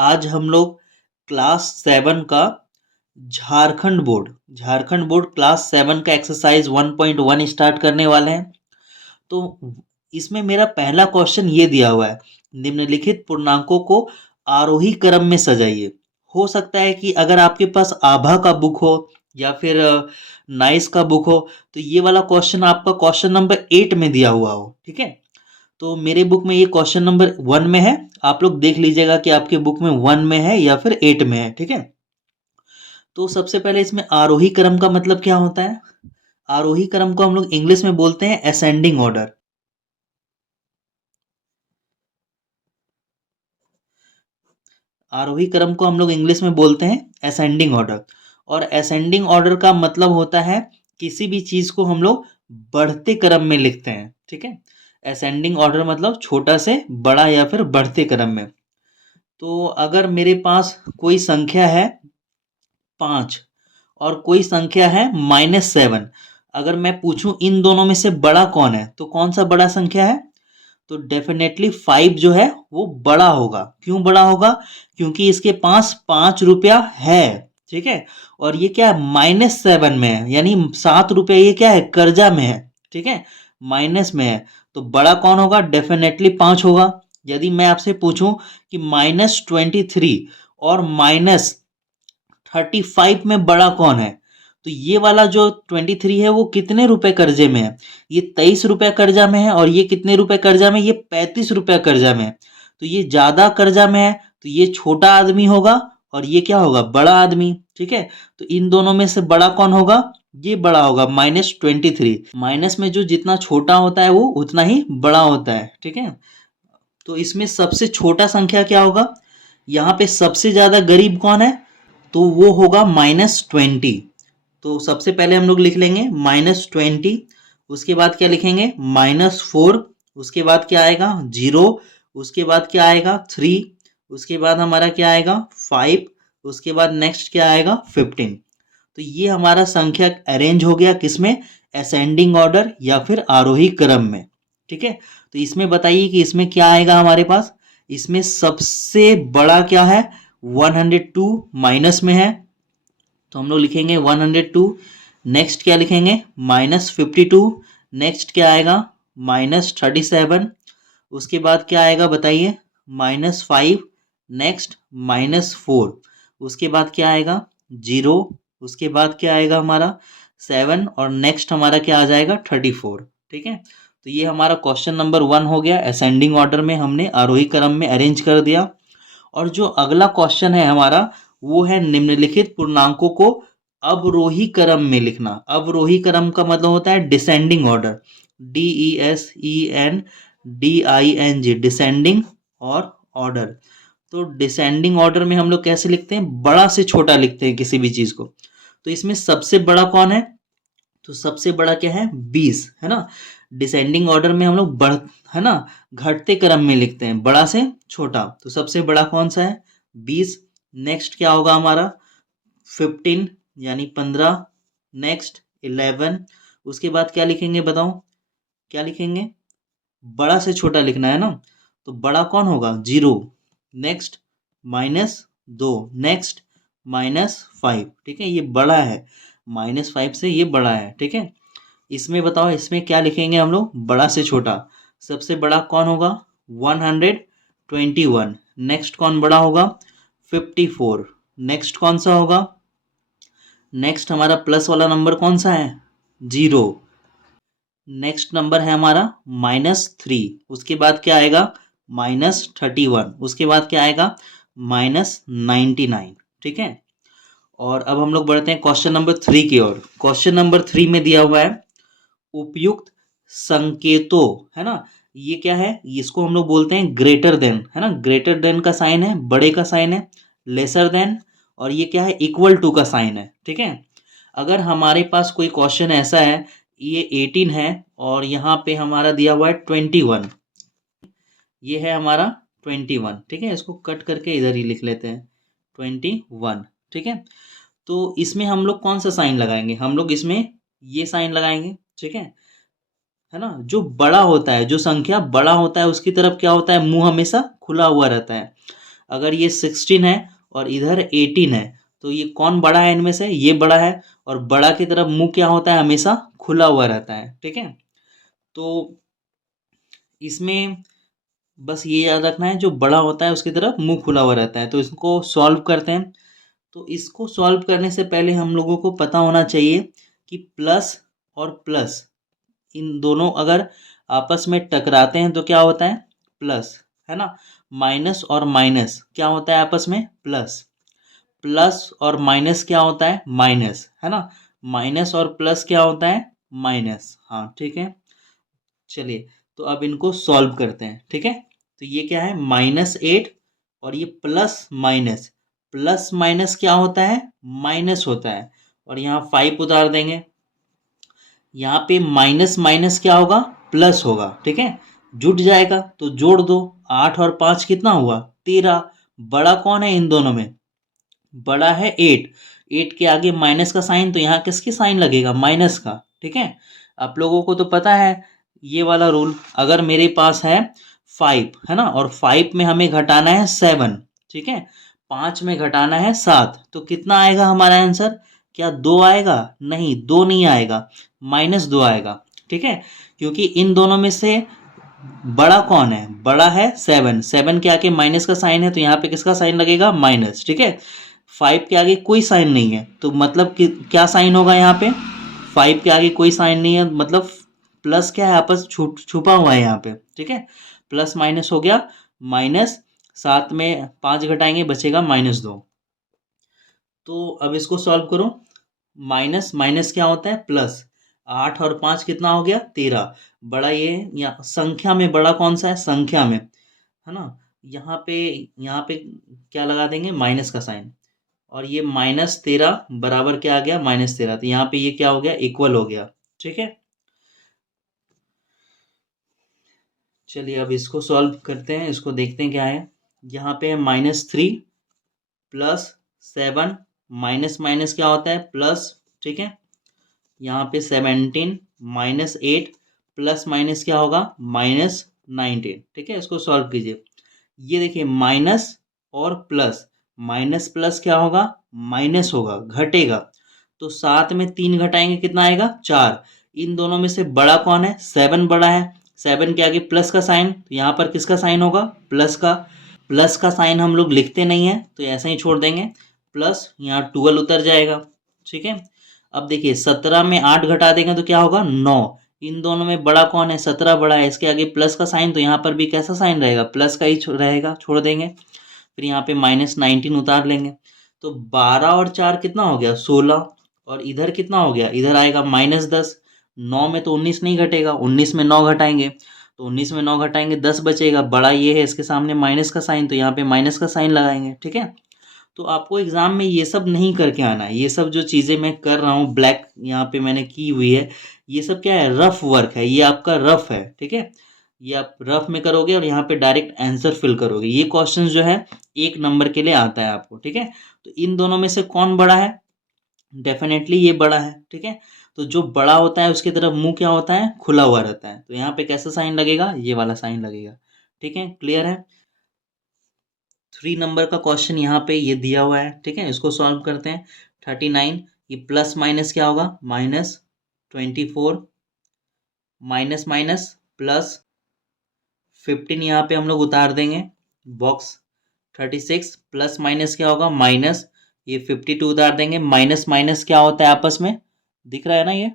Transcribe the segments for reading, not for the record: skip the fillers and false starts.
आज हम लोग क्लास 7 का झारखंड बोर्ड क्लास 7 का एक्सरसाइज 1.1 स्टार्ट करने वाले हैं। तो इसमें मेरा पहला क्वेश्चन ये दिया हुआ है, निम्नलिखित पूर्णांकों को आरोही क्रम में सजाइए। हो सकता है कि अगर आपके पास आभा का बुक हो या फिर नाइस का बुक हो तो ये वाला क्वेश्चन आपका क्वेश्चन नंबर 8 में दिया हुआ हो। ठीक है, तो मेरे बुक में ये क्वेश्चन नंबर 1 में है। आप लोग देख लीजिएगा कि आपके बुक में 1 में है या फिर 8 में है। ठीक है, तो सबसे पहले इसमें आरोही क्रम का मतलब क्या होता है। आरोही क्रम को हम लोग इंग्लिश में बोलते हैं असेंडिंग ऑर्डर। आरोही क्रम को हम लोग इंग्लिश में बोलते हैं असेंडिंग ऑर्डर। और असेंडिंग ऑर्डर का मतलब होता है किसी भी चीज को हम लोग बढ़ते क्रम में लिखते हैं। ठीक है, असेंडिंग ऑर्डर मतलब छोटा से बड़ा या फिर बढ़ते क्रम में। तो अगर मेरे पास कोई संख्या है 5 और कोई संख्या है -7, अगर मैं पूछूं इन दोनों में से बड़ा कौन है तो कौन सा बड़ा संख्या है, तो डेफिनेटली 5 जो है वो बड़ा होगा। क्यों बड़ा होगा? क्योंकि इसके पास 5 रुपया है। ठीक है, और ये क्या है, -7 में है, यानी 7 रुपया ये क्या है, कर्जा में है। ठीक है, माइनस में है, तो बड़ा कौन होगा? डेफिनेटली 5 होगा। यदि मैं आपसे पूछूं कि -23 और -35 में बड़ा कौन है, तो ये वाला जो 23 है वो कितने रुपए कर्जे में है? ये 23 रुपया कर्जा में है। और ये कितने रुपए कर्जा में? ये 35 रुपया कर्जा में है। तो ये ज्यादा कर्जा में है, तो ये छोटा आदमी होगा और ये क्या होगा, बड़ा आदमी। ठीक है, तो इन दोनों में से बड़ा कौन होगा? ये बड़ा होगा, -23। माइनस में जो जितना छोटा होता है वो उतना ही बड़ा होता है। ठीक है, तो इसमें सबसे छोटा संख्या क्या होगा? यहाँ पे सबसे ज्यादा गरीब कौन है, तो वो होगा -20। तो सबसे पहले हम लोग लिख लेंगे -20। उसके बाद क्या लिखेंगे? -4। उसके बाद क्या आएगा? 0। उसके बाद क्या आएगा? 3। उसके बाद हमारा क्या आएगा? 5। उसके बाद नेक्स्ट क्या आएगा? 15। तो ये हमारा संख्या अरेंज हो गया किसमें? असेंडिंग ऑर्डर या फिर आरोही क्रम में। ठीक है, तो इसमें बताइए कि इसमें क्या आएगा हमारे पास। इसमें सबसे बड़ा क्या है? 102 माइनस में है, तो हम लोग लिखेंगे 102। नेक्स्ट क्या लिखेंगे? -52। नेक्स्ट क्या आएगा? -37। उसके बाद क्या आएगा बताइए? -5। नेक्स्ट -4। उसके बाद क्या आएगा? 0। उसके बाद क्या आएगा हमारा? 7। और नेक्स्ट हमारा क्या आ जाएगा? 34। ठीक है, तो ये हमारा क्वेश्चन नंबर 1 हो गया। असेंडिंग ऑर्डर में हमने आरोही क्रम में अरेंज कर दिया। और जो अगला क्वेश्चन है हमारा वो है निम्नलिखित पूर्णांकों को अवरोही क्रम में लिखना। अवरोही क्रम का मतलब होता है डिसेंडिंग ऑर्डर, DESENDING, डिसेंडिंग और ऑर्डर। तो डिसेंडिंग ऑर्डर में हम लोग कैसे लिखते हैं? बड़ा से छोटा लिखते हैं किसी भी चीज को। तो इसमें सबसे बड़ा कौन है? तो सबसे बड़ा क्या है? 20 है ना। डिसेंडिंग ऑर्डर में हम लोग बढ़ है ना घटते क्रम में लिखते हैं, बड़ा से छोटा। तो सबसे बड़ा कौन सा है? 20। नेक्स्ट क्या होगा हमारा? 15 यानी 15। नेक्स्ट 11। उसके बाद क्या लिखेंगे बताओ? क्या लिखेंगे? बड़ा से छोटा लिखना है ना, तो बड़ा कौन होगा? 0। नेक्स्ट -2। नेक्स्ट -5। ठीक है, ये बड़ा है, -5 से ये बड़ा है। ठीक है, इसमें बताओ इसमें क्या लिखेंगे हम लोग? बड़ा से छोटा। सबसे बड़ा कौन होगा? 121। नेक्स्ट कौन बड़ा होगा? 54। नेक्स्ट कौन सा होगा? नेक्स्ट हमारा प्लस वाला नंबर कौन सा है? 0। नेक्स्ट नंबर है हमारा -3। उसके बाद क्या आएगा? -31। उसके बाद क्या आएगा? -99। ठीक है, और अब हम लोग बढ़ते हैं क्वेश्चन नंबर 3 की ओर। क्वेश्चन नंबर 3 में दिया हुआ है उपयुक्त संकेतों, है ना। ये क्या है? इसको हम लोग बोलते हैं ग्रेटर देन, है ना। ग्रेटर देन का साइन है, बड़े का साइन है, लेसर देन, और ये क्या है? इक्वल टू का साइन है। ठीक है, अगर हमारे पास कोई क्वेश्चन ऐसा है, ये 18 है और यहाँ पे हमारा दिया हुआ है 21, ये है हमारा 21। ठीक है, इसको कट करके इधर ही लिख लेते हैं 21। ठीक है, तो इसमें हम लोग कौन सा साइन लगाएंगे? हम लोग इसमें ये साइन लगाएंगे। ठीक है ना। जो बड़ा होता है, जो संख्या बड़ा होता है उसकी तरफ क्या होता है? मुंह हमेशा खुला हुआ रहता है। अगर ये 16 है और इधर 18 है तो ये कौन बड़ा है इनमें से? ये बड़ा है, और बड़ा की तरफ मुंह क्या होता है? हमेशा खुला हुआ रहता है। ठीक है, तो इसमें बस ये याद रखना है, जो बड़ा होता है उसकी तरफ मुंह खुला हुआ रहता है। तो इसको सॉल्व करते हैं। तो इसको सॉल्व करने से पहले हम लोगों को पता होना चाहिए कि प्लस और प्लस इन दोनों अगर आपस में टकराते हैं तो क्या होता है? प्लस, है ना। माइनस और माइनस क्या होता है आपस में? प्लस। प्लस और माइनस क्या होता है? माइनस, है ना। माइनस और प्लस क्या होता है? माइनस। हाँ ठीक है, चलिए तो अब इनको सॉल्व करते हैं। ठीक है, तो ये क्या है? -8 और ये प्लस माइनस। प्लस माइनस क्या होता है? माइनस होता है। और यहाँ 5 उतार देंगे। यहाँ पे माइनस माइनस क्या होगा? प्लस होगा। ठीक है, जुट जाएगा तो जोड़ दो। 8 और 5 कितना हुआ? 13। बड़ा कौन है इन दोनों में? बड़ा है 8। 8 के आगे माइनस का साइन, तो यहाँ किसकी साइन लगेगा? माइनस का। ठीक है, आप लोगों को तो पता है ये वाला रूल। अगर मेरे पास है 5, है ना, और 5 में हमें घटाना है 7, ठीक है, 5 में घटाना है 7, तो कितना आएगा हमारा आंसर? क्या 2 आएगा? नहीं, 2 नहीं आएगा, -2 आएगा। ठीक है, क्योंकि इन दोनों में से बड़ा कौन है? बड़ा है 7। 7 के आगे माइनस का साइन है, तो यहाँ पे किसका साइन लगेगा? माइनस। ठीक है, 5 के आगे कोई साइन नहीं है, तो मतलब कि क्या साइन होगा यहाँ पे? 5 के आगे कोई साइन नहीं है, मतलब प्लस क्या है? आपस छुपा हुआ है यहाँ पे। ठीक है, प्लस माइनस हो गया। माइनस 7 में 5 घटाएंगे, बचेगा -2। तो अब इसको सॉल्व करो। माइनस माइनस क्या होता है? प्लस। 8 और 5 कितना हो गया? 13। बड़ा ये या संख्या में बड़ा कौन सा है? संख्या में, है ना। यहाँ पे क्या लगा देंगे? माइनस का साइन। और ये -13 बराबर क्या आ गया? -13। तो यहाँ पे ये क्या हो गया? इक्वल हो गया। ठीक है, चलिए अब इसको सॉल्व करते हैं, इसको देखते हैं क्या है। यहाँ पे है -3 +7, माइनस माइनस क्या होता है? प्लस। ठीक है, यहाँ पे 17 -8 प्लस माइनस क्या होगा? -19। ठीक है, इसको सॉल्व कीजिए। ये देखिए माइनस और प्लस, माइनस प्लस क्या होगा? माइनस होगा, घटेगा। तो 7 में 3 घटाएंगे, कितना आएगा? 4। इन दोनों में से बड़ा कौन है? 7 बड़ा है। 7 के आगे प्लस का साइन, तो यहाँ पर किसका साइन होगा? प्लस का। प्लस का साइन हम लोग लिखते नहीं है, तो ऐसा ही छोड़ देंगे। प्लस यहाँ 12 उतर जाएगा। ठीक है, अब देखिए 17 में 8 घटा देंगे तो क्या होगा? 9। इन दोनों में बड़ा कौन है? 17 बड़ा है। इसके आगे प्लस का साइन, तो यहाँ पर भी कैसा साइन रहेगा? प्लस का ही रहेगा, छोड़ देंगे। फिर यहाँ पे -19 उतार लेंगे। तो 12 और 4 कितना हो गया? 16। और इधर कितना हो गया? इधर आएगा -10। 9 में तो 19 नहीं घटेगा, 19 में 9 घटाएंगे, तो 19 में 9 घटाएंगे 10 बचेगा। बड़ा ये है, इसके सामने माइनस का साइन, तो यहाँ पे माइनस का साइन लगाएंगे। ठीक है, तो आपको एग्जाम में ये सब नहीं करके आना है। ये सब जो चीज़ें मैं कर रहा हूँ ब्लैक यहाँ पे मैंने की हुई है, ये सब क्या है? रफ वर्क है, ये आपका रफ है। ठीक है, ये आप रफ में करोगे और यहाँ पे डायरेक्ट आंसर फिल करोगे। ये क्वेश्चन जो है 1 नंबर के लिए आता है आपको। ठीक है, तो इन दोनों में से कौन बड़ा है? डेफिनेटली ये बड़ा है। ठीक है, तो जो बड़ा होता है उसकी तरफ मुंह क्या होता है? खुला हुआ रहता है। तो यहाँ पे कैसा साइन लगेगा? ये वाला साइन लगेगा। ठीक है, क्लियर है। 3 नंबर का क्वेश्चन यहाँ पे ये दिया हुआ है। ठीक है, इसको सॉल्व करते हैं। 39, ये प्लस माइनस क्या होगा? -24, माइनस माइनस +15, यहाँ पे हम लोग उतार देंगे बॉक्स। 36 प्लस माइनस क्या होगा? माइनस, ये 52 उतार देंगे। माइनस माइनस क्या होता है आपस में? दिख रहा है ना, ये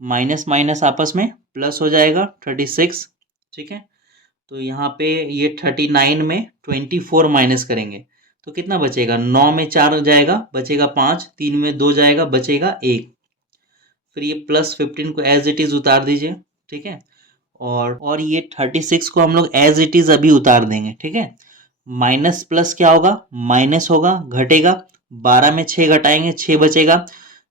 माइनस माइनस आपस में प्लस हो जाएगा। 36। ठीक है, तो यहाँ पे ये 39 में 24 माइनस करेंगे तो कितना बचेगा? 9 में 4 जाएगा, बचेगा 5। 3 में 2 जाएगा, बचेगा 1। फिर ये +15 को एज इट इज उतार दीजिए। ठीक है, और ये 36 को हम लोग एज इट इज अभी उतार देंगे। ठीक है, माइनस प्लस क्या होगा? माइनस होगा, घटेगा। 12 में 6 घटाएंगे, 6 बचेगा।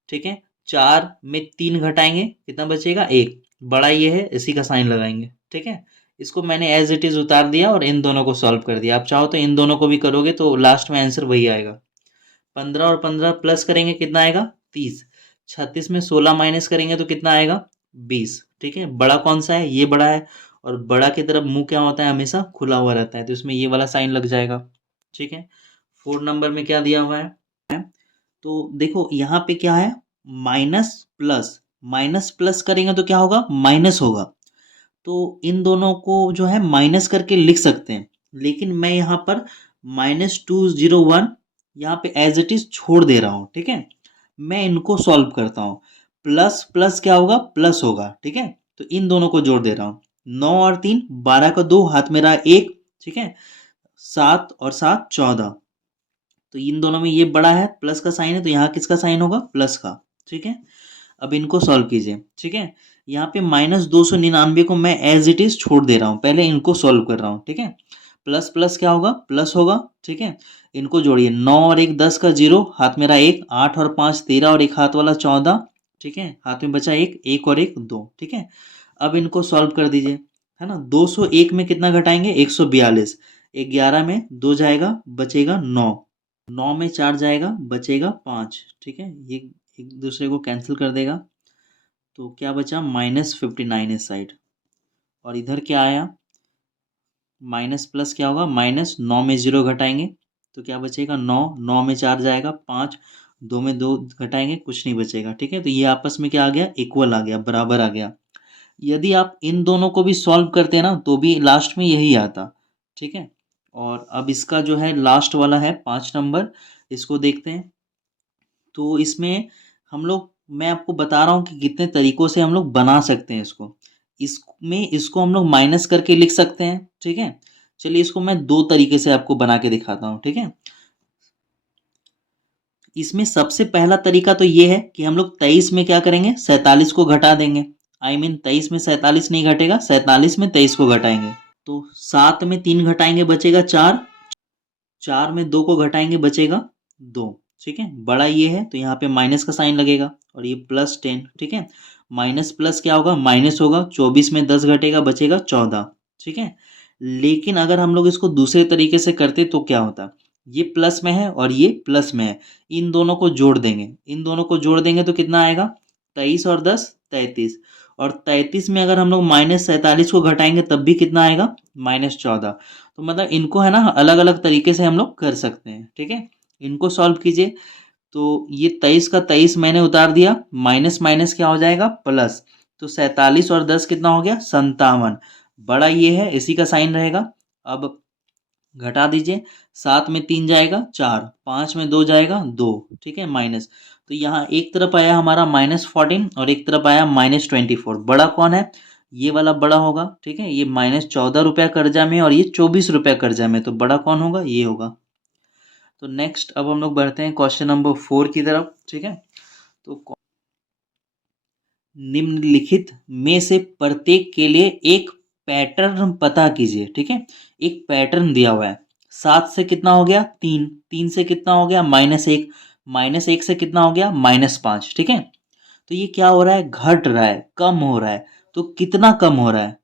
ठीक है, 4 में 3 घटाएंगे, कितना बचेगा? 1। बड़ा ये है, इसी का साइन लगाएंगे। ठीक है, इसको मैंने एज इट इज उतार दिया और इन दोनों को सॉल्व कर दिया। आप चाहो तो इन दोनों को भी करोगे तो लास्ट में आंसर वही आएगा। 15 और 15 प्लस करेंगे, कितना आएगा? 30। 36 में 16 माइनस करेंगे तो कितना आएगा? 20। ठीक है, बड़ा कौन सा है? ये बड़ा है। और बड़ा की तरफ मुंह क्या होता है? हमेशा खुला हुआ रहता है, तो इसमें ये वाला साइन लग जाएगा। ठीक है। 4 नंबर में क्या दिया हुआ है, तो देखो यहाँ पे क्या है, माइनस प्लस करेंगे तो क्या होगा, माइनस होगा। तो इन दोनों को जो है माइनस करके लिख सकते हैं, लेकिन मैं यहाँ पर -201 यहाँ पे एज इट इज छोड़ दे रहा हूँ। ठीक है, मैं इनको सॉल्व करता हूँ। प्लस प्लस क्या होगा, प्लस होगा। ठीक है, तो इन दोनों को जोड़ दे रहा हूँ। 9 और 3 12 का 2 हाथ में रहा 1। ठीक है, 7 और 7 14। तो इन दोनों में ये बड़ा है, प्लस का साइन है, तो यहाँ किसका साइन होगा, प्लस का। ठीक है, अब इनको सॉल्व कीजिए। ठीक है, यहाँ पे -299 को मैं एज इट इज छोड़ दे रहा हूँ, पहले इनको सॉल्व कर रहा हूँ। ठीक है, प्लस प्लस क्या होगा, प्लस होगा। ठीक है, इनको जोड़िए। 9 और 1 10 का 0, हाथ मेरा 1। 8 और 5 13 और एक हाथ वाला 14। ठीक है, हाथ में बचा 1, 1 और 1 2। ठीक है, अब इनको सॉल्व कर दीजिए, है ना। 201 में कितना घटाएंगे, 142। 11 में 2 जाएगा, बचेगा 9। 9 में 4 जाएगा, बचेगा 5। ठीक है, ये एक दूसरे को कैंसिल कर देगा, तो क्या बचा, -59 इस साइड। और इधर क्या आया, माइनस प्लस क्या होगा, -9 में 0 घटाएंगे तो क्या बचेगा, 9। 9 में 4 जाएगा, 5। 2 में 2 घटाएंगे, कुछ नहीं बचेगा। ठीक है, तो ये आपस में क्या आ गया, इक्वल आ गया, बराबर आ गया। यदि आप इन दोनों को भी सॉल्व करते ना तो भी लास्ट में यही आता। ठीक है, और अब इसका जो है लास्ट वाला है 5 नंबर, इसको देखते हैं। तो इसमें हम लोग, मैं आपको बता रहा हूँ कि कितने तरीकों से हम लोग बना सकते हैं इसको। इसमें इसको हम लोग माइनस करके लिख सकते हैं। ठीक है, चलिए इसको मैं 2 तरीके से आपको बना के दिखाता हूँ। ठीक है, इसमें सबसे पहला तरीका तो ये है कि हम लोग 23 में क्या करेंगे, 47 को घटा देंगे। आई मीन 23 में 47 नहीं घटेगा, 47 में 23 को घटाएंगे। तो 7 में 3 घटाएंगे, बचेगा 4। 4 में 2 को घटाएंगे, बचेगा 2। ठीक है, बड़ा ये है तो यहाँ पे माइनस का साइन लगेगा, और ये +10। ठीक है, माइनस प्लस क्या होगा, माइनस होगा। 24 में 10 घटेगा, बचेगा 14। ठीक है, लेकिन अगर हम लोग इसको दूसरे तरीके से करते तो क्या होता, ये प्लस में है और ये प्लस में है, इन दोनों को जोड़ देंगे। इन दोनों को जोड़ देंगे तो कितना आएगा, 23 और 10 33। और 33 में अगर हम लोग -47 को घटाएंगे तब भी कितना आएगा, -14। तो मतलब इनको है ना अलग अलग तरीके से हम लोग कर सकते हैं। ठीक है, इनको सॉल्व कीजिए। तो ये 23 का 23 मैंने उतार दिया, माइनस माइनस क्या हो जाएगा, प्लस। तो 47 और 10 कितना हो गया, 57। बड़ा ये है, इसी का साइन रहेगा। अब घटा दीजिए। 7 में 3 जाएगा, 4। 5 में 2 जाएगा, 2। ठीक है, माइनस। तो यहाँ एक तरफ आया हमारा -14 और एक तरफ आया -24। बड़ा कौन है, ये वाला बड़ा होगा। ठीक है, ये -14 रुपया कर्जा में और ये 24 रुपया कर्जा में, तो बड़ा कौन होगा, ये होगा। तो नेक्स्ट अब हम लोग बढ़ते हैं क्वेश्चन नंबर 4 की तरफ। ठीक है, तो निम्नलिखित में से प्रत्येक के लिए एक पैटर्न पता कीजिए। ठीक है, एक पैटर्न दिया हुआ है। 7 से कितना हो गया, 3। 3 से कितना हो गया, -1। -1 से कितना हो गया, -5। ठीक है, तो ये क्या हो रहा है, घट रहा है, कम हो रहा है। तो कितना कम हो रहा है,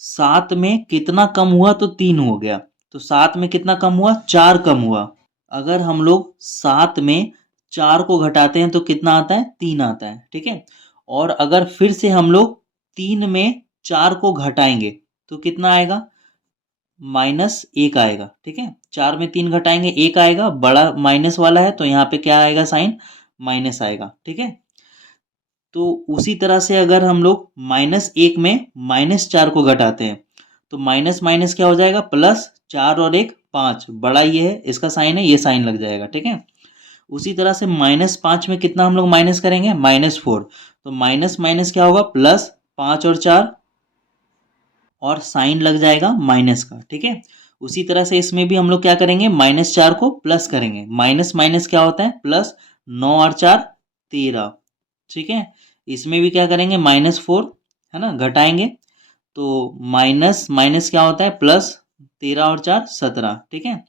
7 में कितना कम हुआ, तो 3 हो गया। तो 7 में कितना कम हुआ, 4 कम हुआ। अगर हम लोग 7 में 4 को घटाते हैं तो कितना आता है, 3 आता है। ठीक है, और अगर फिर से हम लोग 3 में 4 को घटाएंगे तो कितना आएगा, -1 आएगा। ठीक है, 4 में 3 घटाएंगे 1 आएगा, बड़ा माइनस वाला है तो यहाँ पे क्या आएगा, साइन माइनस आएगा। ठीक है, तो उसी तरह से अगर हम लोग -1 में -4 को घटाते हैं तो माइनस माइनस क्या हो जाएगा, प्लस। 4 और 1 5, बड़ा ये है, इसका साइन है, ये साइन लग जाएगा। ठीक है, उसी तरह से -5 में कितना हम लोग माइनस करेंगे, -4। तो माइनस माइनस क्या होगा, प्लस। 5 और 4 और साइन लग जाएगा माइनस का। ठीक है, उसी तरह से इसमें भी हम लोग क्या करेंगे, -4 को प्लस करेंगे। माइनस माइनस क्या होता है, प्लस। 9 और 4 13। ठीक है, इसमें भी क्या करेंगे, -4, है ना, घटाएंगे तो माइनस माइनस क्या होता है, प्लस। 13 और 4 17। ठीक है,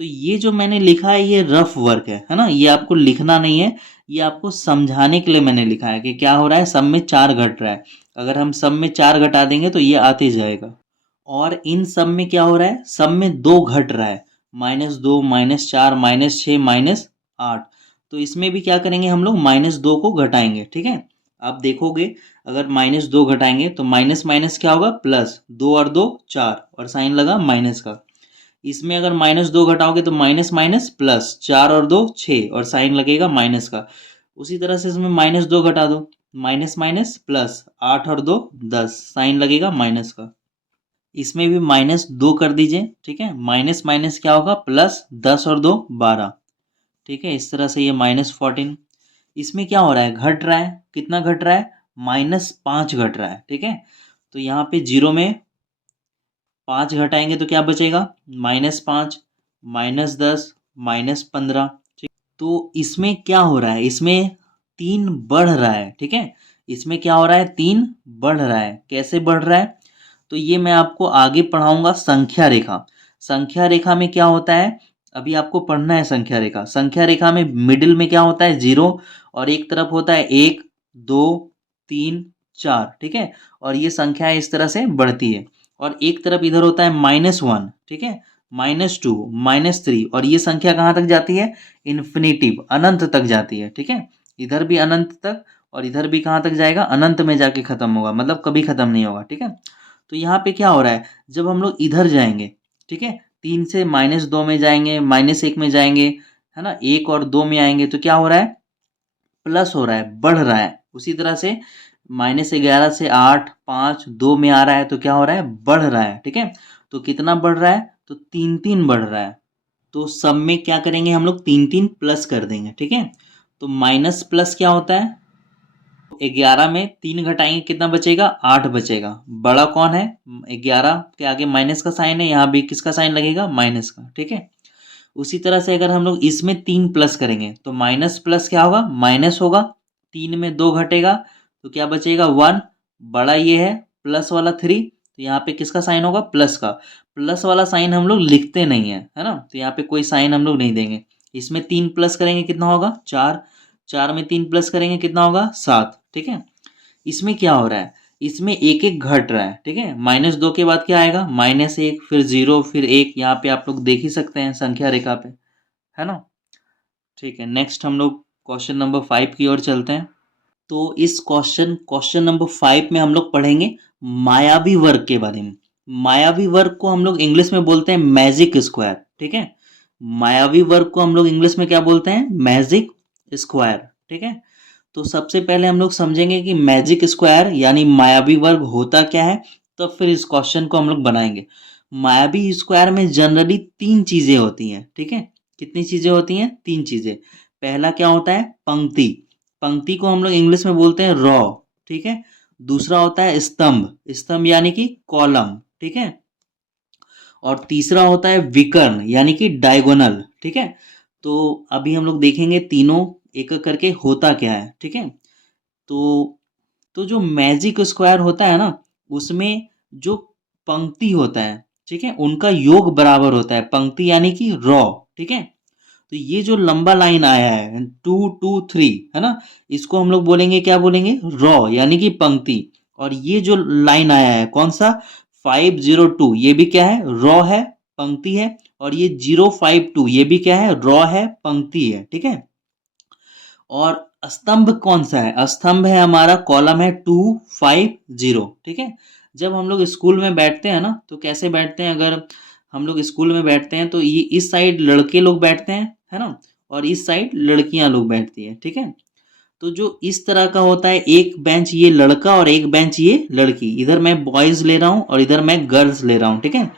तो ये जो मैंने लिखा है ये रफ वर्क है ना, ये आपको लिखना नहीं है, ये आपको समझाने के लिए मैंने लिखा है कि क्या हो रहा है, सब में 4 घट रहा है। अगर हम सब में 4 घटा देंगे तो ये आते जाएगा। और इन सब में क्या हो रहा है, सब में 2 घट रहा है, -2 -4 -6 -8। तो इसमें भी क्या करेंगे हम लोग, -2 को घटाएंगे। ठीक है, आप देखोगे अगर -2 घटाएंगे तो माइनस माइनस क्या होगा, प्लस। 2 और 2 4 और साइन लगा माइनस का। इसमें अगर -2 घटाओगे तो माइनस माइनस प्लस, 4 और 2 6 और साइन लगेगा माइनस का। उसी तरह से इसमें -2 घटा दो, माइनस माइनस प्लस, 8 और 2 10, साइन लगेगा माइनस का। इसमें भी -2 कर दीजिए, ठीक है। माइनस माइनस क्या होगा, प्लस, 10 और 2 12, ठीक है। इस तरह से ये -14। इसमें क्या हो रहा है, घट रहा है, कितना घट रहा है, -5 घट रहा है, ठीक है। तो यहाँ पे जीरो में 5 घटाएंगे तो क्या बचेगा, -5, -10, -15, ठीक। तो इसमें क्या हो रहा है, इसमें 3 बढ़ रहा है, ठीक है। इसमें क्या हो रहा है, 3 बढ़ रहा है। कैसे बढ़ रहा है, तो ये मैं आपको आगे पढ़ाऊंगा संख्या रेखा। संख्या रेखा में क्या होता है, अभी आपको पढ़ना है संख्या रेखा। संख्या रेखा में मिडिल में क्या होता है, 0, और एक तरफ होता है 1, 2, 3, 4, ठीक है। और ये संख्याएं इस तरह से बढ़ती है। और एक तरफ इधर होता है -1, ठीक है, -2, -3, और ये संख्या कहाँ तक जाती है, इन्फिनिटिव, अनंत तक जाती है, ठीक है। इधर भी अनंत तक, और इधर भी कहाँ तक जाएगा, अनंत में जाके खत्म होगा, मतलब कभी खत्म नहीं होगा, ठीक है। तो यहाँ पे क्या हो रहा है, जब हम लोग इधर जाएंगे, ठीक है, 3 से -2 में जाएंगे, -1 में जाएंगे, है ना, 1 और 2 में आएंगे, तो क्या हो रहा है, प्लस हो रहा है, बढ़ रहा है। उसी तरह से -11 से 8, 5, 2 में आ रहा है, तो क्या हो रहा है, बढ़ रहा है, ठीक है। तो कितना बढ़ रहा है, तो 3 बढ़ रहा है। तो सब में क्या करेंगे हम लोग, 3 प्लस कर देंगे, ठीक है। तो माइनस प्लस क्या होता है, 11 में 3 घटाएंगे कितना बचेगा, 8 बचेगा। बड़ा कौन है, 11 के आगे माइनस का साइन है, यहाँ भी किसका साइन लगेगा, माइनस का, ठीक है। उसी तरह से अगर हम लोग इसमें 3 प्लस करेंगे तो माइनस प्लस क्या होगा, माइनस होगा। 3 में 2 घटेगा तो क्या बचेगा, 1। बड़ा ये है, प्लस वाला 3, तो यहाँ पे किसका साइन होगा, प्लस का। प्लस वाला साइन हम लोग लिखते नहीं है ना, तो यहाँ पे कोई साइन हम लोग नहीं देंगे। इसमें 3 प्लस करेंगे कितना होगा, 4। 4 में 3 प्लस करेंगे कितना होगा, 7, ठीक है। इसमें क्या हो रहा है, इसमें एक एक घट रहा है, ठीक है। -2 के बाद क्या आएगा, -1, फिर 0, फिर 1। यहाँ पे आप लोग देख ही सकते हैं संख्या रेखा पे, है ना। ठीक है, नेक्स्ट हम लोग क्वेश्चन नंबर 5 की ओर चलते हैं। तो इस क्वेश्चन नंबर 5 में हम लोग पढ़ेंगे मायावी वर्ग के बारे में। मायावी वर्ग को हम लोग इंग्लिश में बोलते हैं मैजिक स्क्वायर, ठीक है। मायावी वर्ग को हम लोग इंग्लिश में क्या बोलते हैं, मैजिक स्क्वायर, ठीक है। तो सबसे पहले हम लोग समझेंगे कि मैजिक स्क्वायर यानी मायावी वर्ग होता क्या है, तो फिर इस क्वेश्चन को हम लोग बनाएंगे। मायावी स्क्वायर में जनरली 3 चीजें होती हैं, ठीक है। कितनी चीजें होती हैं, 3 चीजें। पहला क्या होता है, पंक्ति। पंक्ति को हम लोग इंग्लिश में बोलते हैं रॉ, ठीक है। दूसरा होता है स्तंभ, स्तंभ यानी कि कॉलम, ठीक है। और तीसरा होता है विकर्ण यानी कि डायगोनल, ठीक है। तो अभी हम लोग देखेंगे तीनों एक एक करके होता क्या है, ठीक है। तो जो मैजिक स्क्वायर होता है ना, उसमें जो पंक्ति होता है, ठीक है, उनका योग बराबर होता है। पंक्ति यानी कि रॉ, ठीक है। तो ये जो लंबा लाइन आया है 2 2 3, है ना, इसको हम लोग बोलेंगे, क्या बोलेंगे, रॉ यानी कि पंक्ति। और ये जो लाइन आया है कौन सा, 502, ये भी क्या है, रॉ है, पंक्ति है। और ये 052, ये भी क्या है, रॉ है, पंक्ति है, ठीक है। और स्तंभ कौन सा है, स्तंभ है हमारा, कॉलम है 250, ठीक है। जब हम लोग स्कूल में बैठते हैं ना, तो कैसे बैठते हैं, अगर हम लोग स्कूल में बैठते हैं तो ये इस साइड लड़के लोग बैठते हैं, है ना, और इस साइड लड़कियां लोग बैठती है, ठीक है। तो जो इस तरह का होता है, एक बेंच ये लड़का और एक बेंच ये लड़की, इधर मैं बॉयज ले रहा हूँ और इधर मैं गर्ल्स ले रहा हूँ, ठीक है।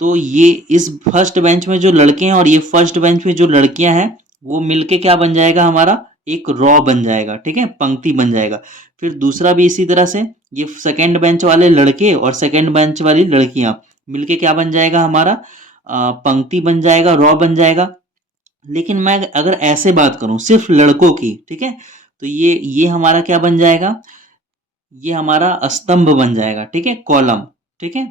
तो ये इस फर्स्ट बेंच में जो लड़के हैं और ये फर्स्ट बेंच में जो लड़कियां हैं, वो मिलके क्या बन जाएगा हमारा, एक रॉ बन जाएगा, ठीक है, पंक्ति बन जाएगा। फिर दूसरा भी इसी तरह से, ये सेकंड बेंच वाले लड़के और सेकंड बेंच वाली लड़कियां मिलके क्या बन जाएगा हमारा, पंक्ति बन जाएगा, रॉ बन जाएगा। लेकिन मैं अगर ऐसे बात करूं सिर्फ लड़कों की, ठीक है, तो ये हमारा क्या बन जाएगा, ये हमारा स्तंभ बन जाएगा, ठीक है, कॉलम, ठीक है।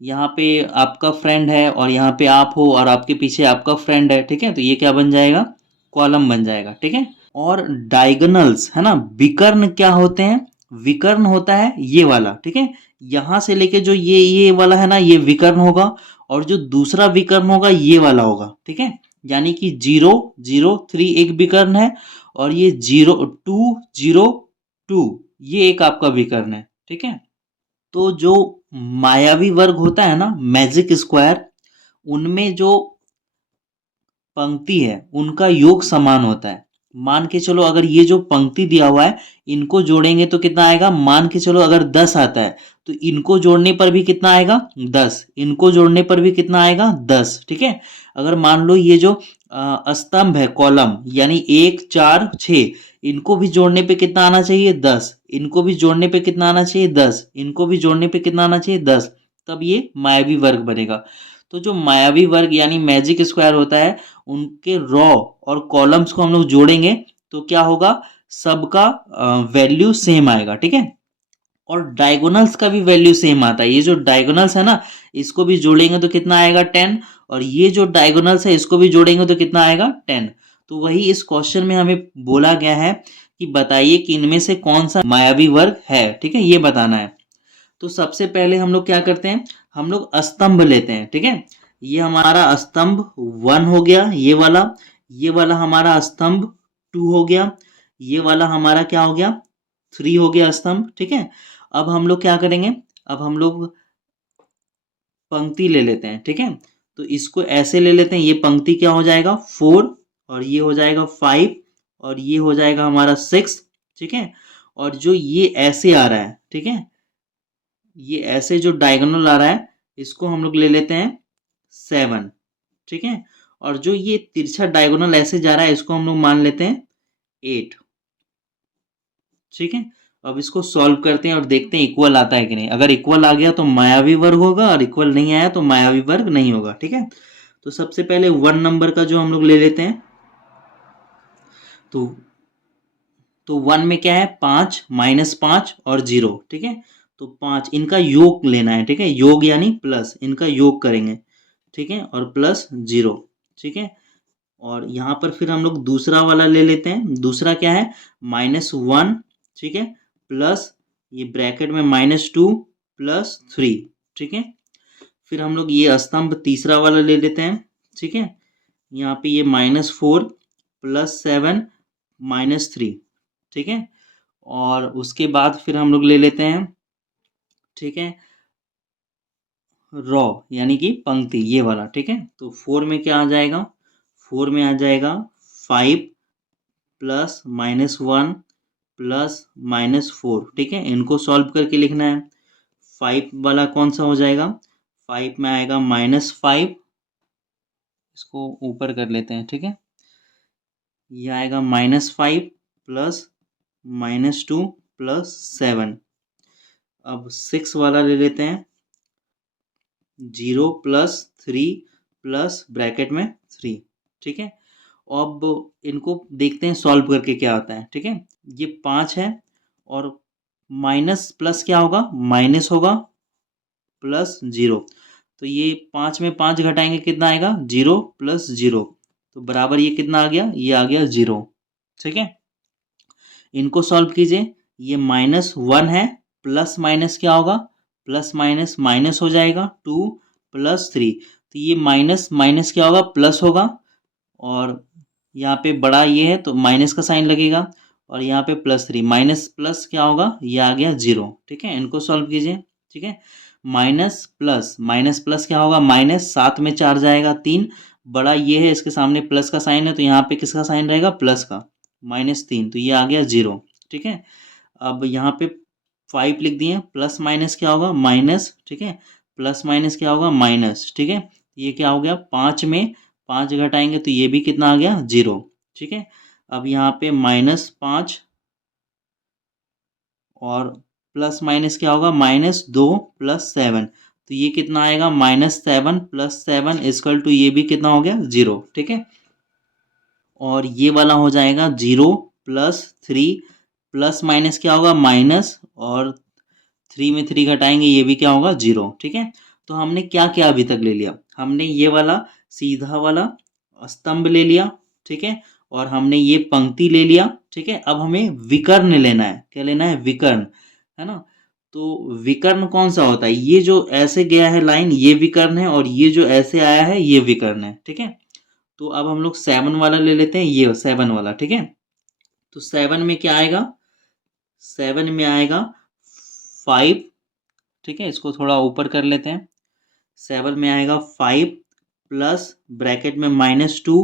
यहाँ पे आपका फ्रेंड है और यहाँ पे आप हो और आपके पीछे आपका फ्रेंड है, ठीक है, तो ये क्या बन जाएगा, कॉलम बन जाएगा, ठीक है। और डायगोनल्स, है ना, विकर्ण क्या होते हैं, विकर्ण होता है ये वाला, ठीक है। यहां से लेके जो ये वाला है ना, ये विकर्ण होगा। और जो दूसरा विकर्ण होगा ये वाला होगा, ठीक है। यानी कि 0 0 3 एक विकर्ण है, और ये 0 2 0 2 ये एक आपका विकर्ण है, ठीक है। तो जो मायावी वर्ग होता है ना, मैजिक स्क्वायर, उनमें जो पंक्ति है उनका योग समान होता है। मान के चलो अगर ये जो पंक्ति दिया हुआ है इनको जोड़ेंगे तो कितना आएगा, मान के चलो अगर 10 आता है तो इनको जोड़ने पर भी कितना आएगा 10, इनको जोड़ने पर भी कितना आएगा 10। ठीक है, अगर मान लो ये जो स्तंभ है कॉलम यानी 1 4 6, इनको भी जोड़ने पे कितना आना चाहिए 10, इनको भी जोड़ने पे कितना आना चाहिए 10, इनको भी जोड़ने पे कितना आना चाहिए 10, तब ये मायावी वर्ग बनेगा। तो जो मायावी वर्ग यानी मैजिक स्क्वायर होता है उनके रॉ और कॉलम्स को हम लोग जोड़ेंगे तो क्या होगा, सबका वैल्यू सेम आएगा। ठीक है, और डायगोनल्स का भी वैल्यू सेम आता है। ये जो डायगोनल्स है ना इसको भी जोड़ेंगे तो कितना आएगा 10, और ये जो डायगोनल्स है इसको भी जोड़ेंगे तो कितना आएगा 10। तो वही इस क्वेश्चन में हमें बोला गया है कि बताइए कि इनमें से कौन सा मायावी वर्ग है। ठीक है, ये बताना है। तो सबसे पहले हम लोग क्या करते हैं, हम लोग स्तंभ लेते हैं। ठीक है, ये हमारा स्तंभ 1 हो गया, ये वाला हमारा स्तंभ 2 हो गया, ये वाला हमारा क्या हो गया 3 हो गया स्तंभ। ठीक है, अब हम लोग क्या करेंगे, अब हम लोग पंक्ति ले लेते हैं। ठीक है, तो इसको ऐसे ले लेते हैं, ये पंक्ति क्या हो जाएगा 4, और ये हो जाएगा 5, और ये हो जाएगा हमारा 6। ठीक है, और जो ये ऐसे आ रहा है, ठीक है, ये ऐसे जो डायगोनल आ रहा है इसको हम लोग ले लेते हैं 7। ठीक है, और जो ये तिरछा डायगोनल ऐसे जा रहा है इसको हम लोग मान लेते हैं 8। ठीक है, अब इसको सॉल्व करते हैं और देखते हैं इक्वल आता है कि नहीं। अगर इक्वल आ गया तो मायावी वर्ग होगा, और इक्वल नहीं आया तो मायावी वर्ग नहीं होगा। ठीक है, तो सबसे पहले 1 नंबर का जो हम लोग ले लेते हैं, तो 1 में क्या है 5 -5 और 0। ठीक है, तो 5 इनका योग लेना है। ठीक है, योग यानी प्लस, इनका योग करेंगे। ठीक है, और प्लस 0। ठीक है, और यहाँ पर फिर हम लोग दूसरा वाला ले लेते हैं। दूसरा क्या है -1। ठीक है, प्लस ये ब्रैकेट में -2 प्लस 3। ठीक है, फिर हम लोग ये स्तंभ तीसरा वाला ले लेते हैं। ठीक है, यहाँ पे ये -4 प्लस 7 -3। ठीक है, और उसके बाद फिर हम लोग ले लेते हैं, ठीक है, रॉ यानी कि पंक्ति ये वाला। ठीक है, तो 4 में क्या आ जाएगा, 4 में आ जाएगा 5 प्लस -1 प्लस -4। ठीक है, इनको सॉल्व करके लिखना है। 5 वाला कौन सा हो जाएगा, 5 में आएगा -5, इसको ऊपर कर लेते हैं। ठीक है, ये आएगा -5 प्लस -2 प्लस 7। अब 6 वाला ले लेते हैं, 0 प्लस 3 प्लस ब्रैकेट में 3। ठीक है, अब इनको देखते हैं सॉल्व करके क्या आता है। ठीक है, ये 5 है, और माइनस प्लस क्या होगा, माइनस होगा प्लस 0। तो ये 5 में 5 घटाएंगे कितना आएगा 0 प्लस 0, तो बराबर ये कितना आ गया, ये आ गया 0। ठीक है, इनको सॉल्व कीजिए। ये -1 है, प्लस माइनस क्या होगा, प्लस माइनस माइनस हो जाएगा 2 प्लस 3, तो ये माइनस माइनस क्या होगा प्लस होगा, और यहाँ पे बड़ा ये है तो माइनस का साइन लगेगा, और यहाँ पे +3 माइनस प्लस क्या होगा, ये आ गया 0। ठीक है, इनको सॉल्व कीजिए। ठीक है, माइनस प्लस क्या होगा, माइनस 7 में 4 जाएगा 3, बड़ा ये है इसके सामने प्लस का साइन है तो यहाँ पे किसका साइन रहेगा, प्लस का, -3, तो ये आ गया 0। ठीक है, अब यहाँ पे 5 लिख दिए, प्लस माइनस क्या होगा माइनस। ठीक है, प्लस माइनस क्या होगा माइनस। ठीक है, ये क्या हो गया 5 में 5 घटाएंगे तो ये भी कितना आ गया 0। ठीक है, अब यहाँ पे -5 और प्लस माइनस क्या होगा -2 प्लस 7, तो ये कितना आएगा -7 प्लस 7 इक्वल टू ये भी कितना हो गया 0। ठीक है, और ये वाला हो जाएगा 0 प्लस 3 प्लस माइनस क्या होगा माइनस, और 3 में 3 घटाएंगे ये भी क्या होगा 0। ठीक है, तो हमने क्या क्या अभी तक ले लिया, हमने ये वाला सीधा वाला स्तंभ ले लिया। ठीक है, और हमने ये पंक्ति ले लिया। ठीक है, अब हमें विकर्ण लेना है, क्या लेना है विकर्ण, है ना। तो विकर्ण कौन सा होता है, ये जो ऐसे गया है लाइन ये विकर्ण है, और ये जो ऐसे आया है ये विकर्ण है। ठीक है, तो अब हम लोग 7 वाला ले लेते हैं, ये 7 वाला। ठीक है, तो 7 में क्या आएगा, 7 में आएगा 5। ठीक है, इसको थोड़ा ऊपर कर लेते हैं। 7 में आएगा 5 प्लस ब्रैकेट में -2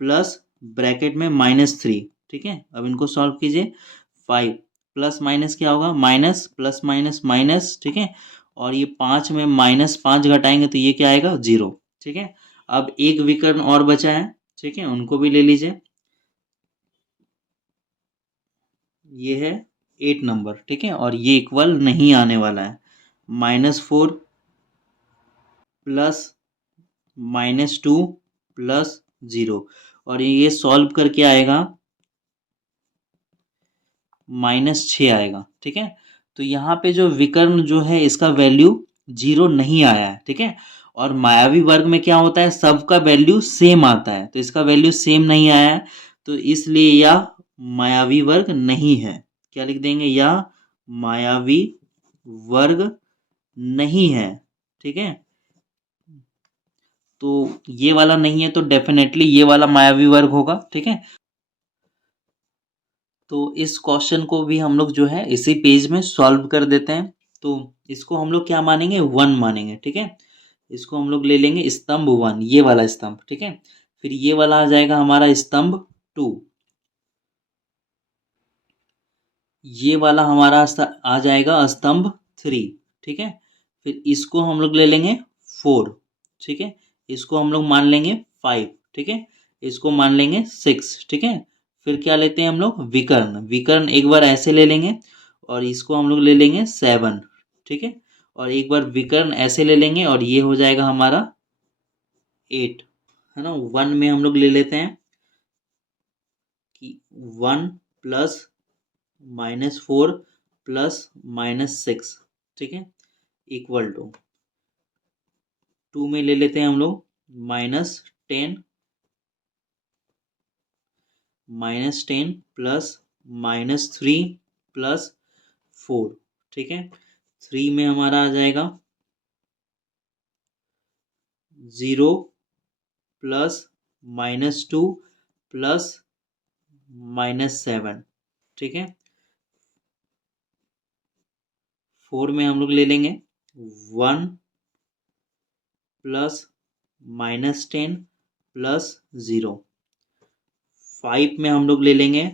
प्लस ब्रैकेट में -3। ठीक है, अब इनको सॉल्व कीजिए। 5 प्लस माइनस क्या होगा, माइनस प्लस माइनस माइनस। ठीक है, और ये 5 में -5 घटाएंगे तो ये क्या आएगा, 0। ठीक है, अब एक विकर्ण और बचा है। ठीक है, उनको भी ले लीजिए। ये है 8 नंबर। ठीक है, और ये इक्वल नहीं आने वाला है। -4 प्लस -2 प्लस 0, और ये सॉल्व करके आएगा -6 आएगा। ठीक है, तो यहाँ पे जो विकर्ण जो है इसका वैल्यू 0 नहीं आया है। ठीक है, और मायावी वर्ग में क्या होता है, सबका वैल्यू सेम आता है, तो इसका वैल्यू सेम नहीं आया है, तो इसलिए यह मायावी वर्ग नहीं है। क्या लिख देंगे, यह मायावी वर्ग नहीं है। ठीक है, तो ये वाला नहीं है तो डेफिनेटली ये वाला मायावी वर्ग होगा। ठीक है, तो इस क्वेश्चन को भी हम लोग जो है इसी पेज में सॉल्व कर देते हैं। तो इसको हम लोग क्या मानेंगे, 1 मानेंगे। ठीक है, इसको हम लोग ले लेंगे स्तंभ 1, ये वाला स्तंभ। ठीक है, फिर ये वाला आ जाएगा हमारा स्तंभ 2, ये वाला हमारा आ जाएगा स्तंभ 3। ठीक है, फिर इसको हम लोग ले लेंगे 4। ठीक है, इसको हम लोग मान लेंगे 5। ठीक है, इसको मान लेंगे 6। ठीक है, फिर क्या लेते हैं हम लोग, विकर्ण। विकर्ण एक बार ऐसे ले लेंगे और इसको हम लोग ले लेंगे 7। ठीक है, और एक बार विकर्ण ऐसे ले लेंगे और ये हो जाएगा हमारा 8। है ना, 1 में हम लोग ले लेते हैं कि 1 प्लस -4 प्लस -6। ठीक है, इक्वल टू 2 में ले लेते हैं हम लोग -10 प्लस -3 प्लस 4। ठीक है, 3 में हमारा आ जाएगा 0 प्लस -2 प्लस -7। ठीक है, 4 में हम लोग ले लेंगे 1 प्लस -10 प्लस 0। 5 में हम लोग ले लेंगे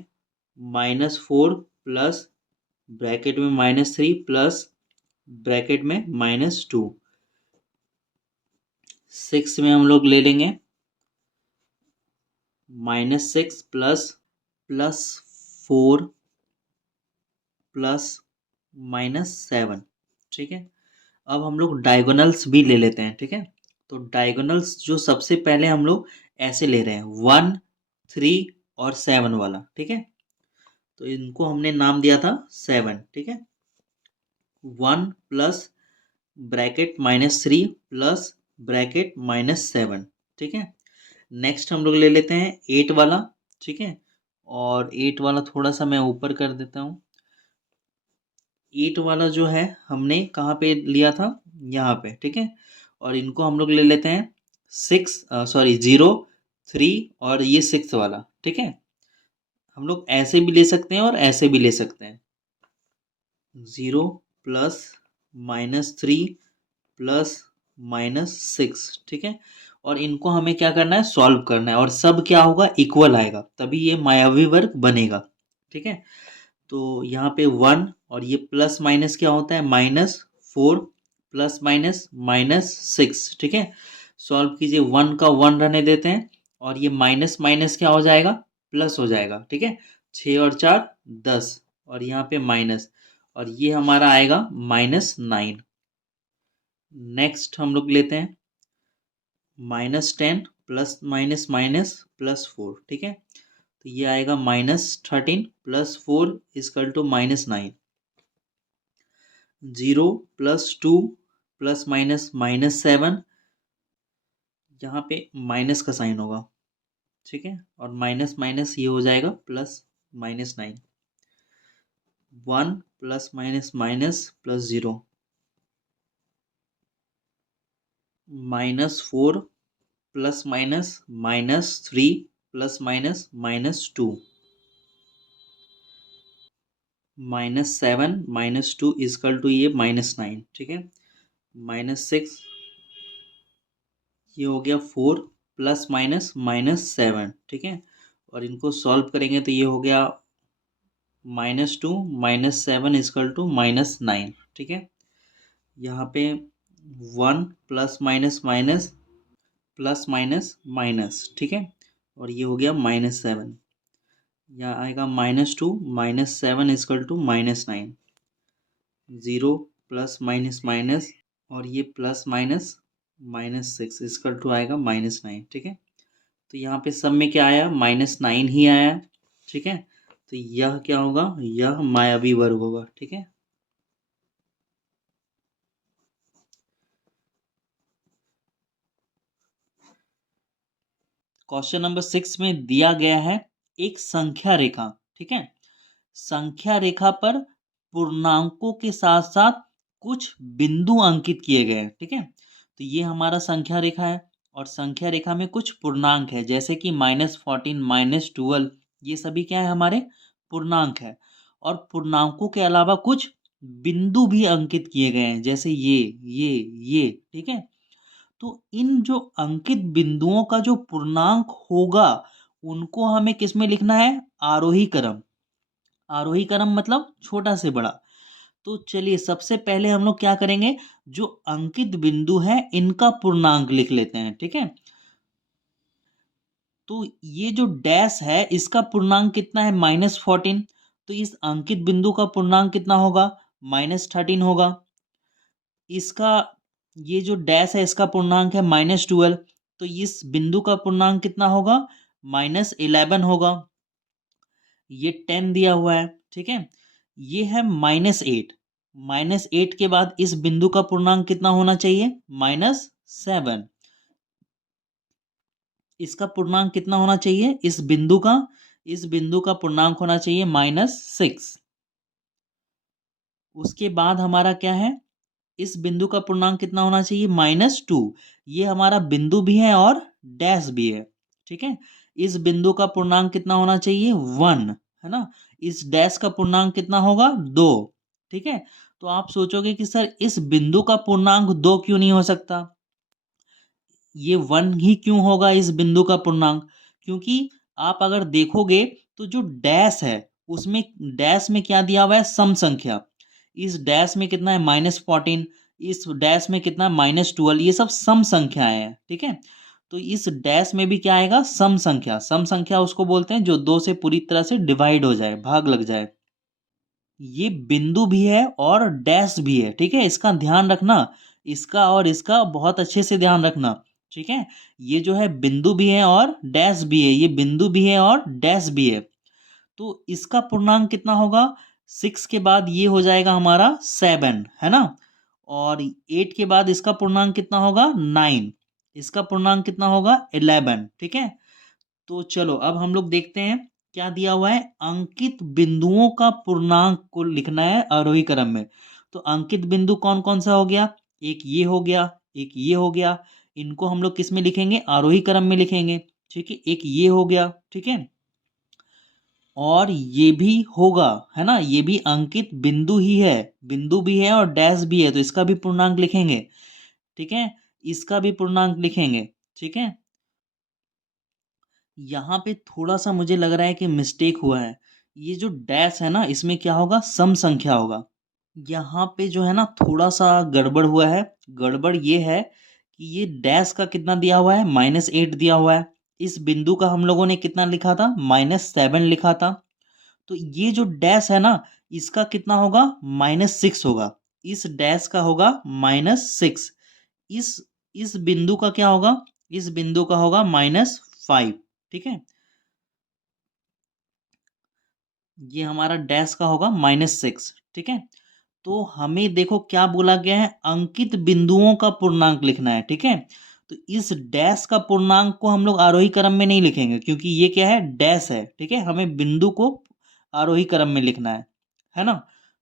-4 प्लस ब्रैकेट में -3 प्लस ब्रैकेट में -2। 6 में हम लोग ले लेंगे -6 प्लस 4 प्लस -7। ठीक है, अब हम लोग डायगोनल्स भी ले लेते हैं। ठीक है, तो डायगोनल्स जो सबसे पहले हम लोग ऐसे ले रहे हैं, 1, 3 और 7 वाला। ठीक है, तो इनको हमने नाम दिया था 7। ठीक है, 1 प्लस ब्रैकेट -3 प्लस ब्रैकेट -7। ठीक है, नेक्स्ट हम लोग ले लेते हैं 8 वाला। ठीक है, और 8 वाला थोड़ा सा मैं ऊपर कर देता हूँ। 8 वाला जो है हमने कहाँ पे लिया था, यहाँ पे। ठीक है, और इनको हम लोग ले लेते हैं 0, 3 और ये 6 वाला। ठीक है, हम लोग ऐसे भी ले सकते हैं और ऐसे भी ले सकते हैं। 0 प्लस -3 प्लस -6। ठीक है, और इनको हमें क्या करना है, सॉल्व करना है, और सब क्या होगा, इक्वल आएगा, तभी ये मायावी वर्ग बनेगा। ठीक है, तो यहाँ पे 1 और ये प्लस माइनस क्या होता है, -4 प्लस माइनस -6। ठीक है, सॉल्व कीजिए, 1 का 1 रहने देते हैं और ये माइनस माइनस क्या हो जाएगा, प्लस हो जाएगा। ठीक है, 6 और 4 10, और यहाँ पे माइनस, और ये हमारा आएगा -9। नेक्स्ट हम लोग लेते हैं -10 प्लस माइनस माइनस +4। ठीक है, तो ये आएगा -13 plus 4 is equal to -9। 0 plus 2 plus minus -7, यहाँ पे माइनस का साइन होगा। ठीक है, और माइनस माइनस ये हो जाएगा +-9। 1 plus minus minus +0, -4 plus minus -3 plus minus -2, -7 -2 is equal to ये -9। ठीक है, -6, ये हो गया 4 प्लस माइनस माइनस 7, ठीक है। और इनको सॉल्व करेंगे तो ये हो गया -2 -7 इजकल टू -9, ठीक है। यहाँ पे 1 plus minus minus plus minus minus, ठीक है। और ये हो गया -7, यहाँ आएगा -2 -7 is equal to -9, 0 plus minus minus और ये प्लस माइनस -6 इजकल टू आएगा -9, ठीक है। तो यहाँ पे सब में क्या आया, -9 ही आया, ठीक है। तो यह क्या होगा, यह मायावी वर्ग होगा, ठीक है। क्वेश्चन नंबर 6 में दिया गया है एक संख्या रेखा, ठीक है। संख्या रेखा पर पूर्णांकों के साथ साथ कुछ बिंदु अंकित किए गए हैं, ठीक है। तो ये हमारा संख्या रेखा है और संख्या रेखा में कुछ पूर्णांक है, जैसे कि -14 -12, ये सभी क्या है, हमारे पूर्णांक है। और पूर्णांकों के अलावा कुछ बिंदु भी अंकित किए गए हैं, जैसे ये, ठीक है। तो इन जो अंकित बिंदुओं का जो पूर्णांक होगा उनको हमें किस में लिखना है, आरोही क्रम। आरोही क्रम मतलब छोटा से बड़ा। तो चलिए सबसे पहले हम लोग क्या करेंगे, जो अंकित बिंदु है इनका पूर्णांक लिख लेते हैं, ठीक है। तो ये जो डैश है इसका पूर्णांक कितना है, -14। तो इस अंकित बिंदु का पूर्णांक कितना होगा, -13 होगा। इसका ये जो डैश है इसका पूर्णांक है -12, तो इस बिंदु का पूर्णांक कितना होगा, -11 होगा। ये 10 दिया हुआ है, ठीक है। ये है -8। -8 के बाद इस बिंदु का पूर्णांक कितना होना चाहिए, -7। इसका पूर्णांक कितना होना चाहिए, इस बिंदु का पूर्णांक होना चाहिए -6। उसके बाद हमारा क्या है, इस बिंदु का पूर्णांक कितना होना चाहिए, -2। ये हमारा बिंदु भी है और डैश भी है, ठीक है। इस बिंदु का पूर्णांक कितना होना चाहिए, 1, है ना। इस डैश का पूर्णांक कितना होगा, 2, ठीक है। तो आप सोचोगे कि सर इस बिंदु का पूर्णांक 2 क्यों नहीं हो सकता, ये 1 ही क्यों होगा इस बिंदु का पूर्णांक, क्योंकि आप अगर देखोगे तो जो डैश है उसमें, डैश में क्या दिया हुआ है, सम संख्या। इस डैश में कितना है, -14। इस डैश में कितना है, -12। ये सब सम संख्याएं हैं, ठीक है। तो इस डैश में भी क्या आएगा, सम संख्या। सम संख्या उसको बोलते हैं जो 2 से पूरी तरह से डिवाइड हो जाए, भाग लग जाए। ये बिंदु भी है और डैश भी है, ठीक है। इसका ध्यान रखना, इसका और इसका बहुत अच्छे से ध्यान रखना, ठीक है। ये जो है बिंदु भी है और डैश भी है, ये बिंदु भी है और डैश भी है। तो इसका पूर्णांक कितना होगा, 6 के बाद ये हो जाएगा हमारा 7, है ना। और 8 के बाद इसका पूर्णांक कितना होगा, 9। इसका पूर्णांक कितना होगा, 11, ठीक है। तो चलो अब हम लोग देखते हैं क्या दिया हुआ है, अंकित बिंदुओं का पूर्णांक को लिखना है आरोही क्रम में। तो अंकित बिंदु कौन कौन सा हो गया, एक ये हो गया, एक ये हो गया। इनको हम लोग किस में लिखेंगे, आरोही क्रम में लिखेंगे, ठीक है। एक ये हो गया, ठीक है। और ये भी होगा, है ना, ये भी अंकित बिंदु ही है, बिंदु भी है और डैश भी है, तो इसका भी पूर्णांक लिखेंगे, ठीक है। इसका भी पूर्णांक लिखेंगे, ठीक है। यहाँ पे थोड़ा सा मुझे लग रहा है कि मिस्टेक हुआ है। ये जो डैश है ना इसमें क्या होगा, सम संख्या होगा। यहाँ पे जो है ना थोड़ा सा गड़बड़ हुआ है। गड़बड़ ये है कि ये डैश का कितना दिया हुआ है, -8 दिया हुआ है। इस बिंदु का हम लोगों ने कितना लिखा था, -7 लिखा था। तो ये जो डैश है ना इसका कितना होगा, -6 होगा। इस डैश का होगा -6। इस इस बिंदु का क्या होगा, इस बिंदु का होगा -5, ठीक है। ये हमारा डैश का होगा -6, ठीक है। तो हमें देखो क्या बोला गया है, अंकित बिंदुओं का पूर्णांक लिखना है, ठीक है। तो इस डैश का पूर्णांक को हम लोग आरोही क्रम में नहीं लिखेंगे, क्योंकि ये क्या है, डैश है, ठीक है। हमें बिंदु को आरोही क्रम में लिखना है ना।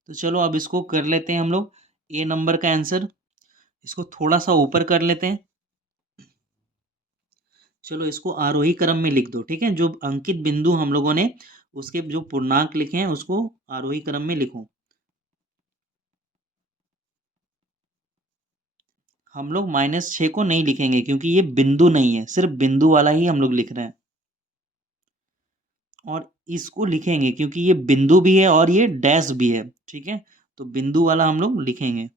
तो चलो अब इसको कर लेते हैं हम लोग, ए नंबर का आंसर। इसको थोड़ा सा ऊपर कर लेते हैं। चलो इसको आरोही क्रम में लिख दो, ठीक है। जो अंकित बिंदु हम लोगों ने उसके जो पूर्णांक लिखे हैं उसको आरोही क्रम में लिखो। हम लोग -6 को नहीं लिखेंगे क्योंकि ये बिंदु नहीं है, सिर्फ बिंदु वाला ही हम लोग लिख रहे हैं। और इसको लिखेंगे क्योंकि ये बिंदु भी है और ये डैश भी है, ठीक है। तो बिंदु वाला हम लोग लिखेंगे।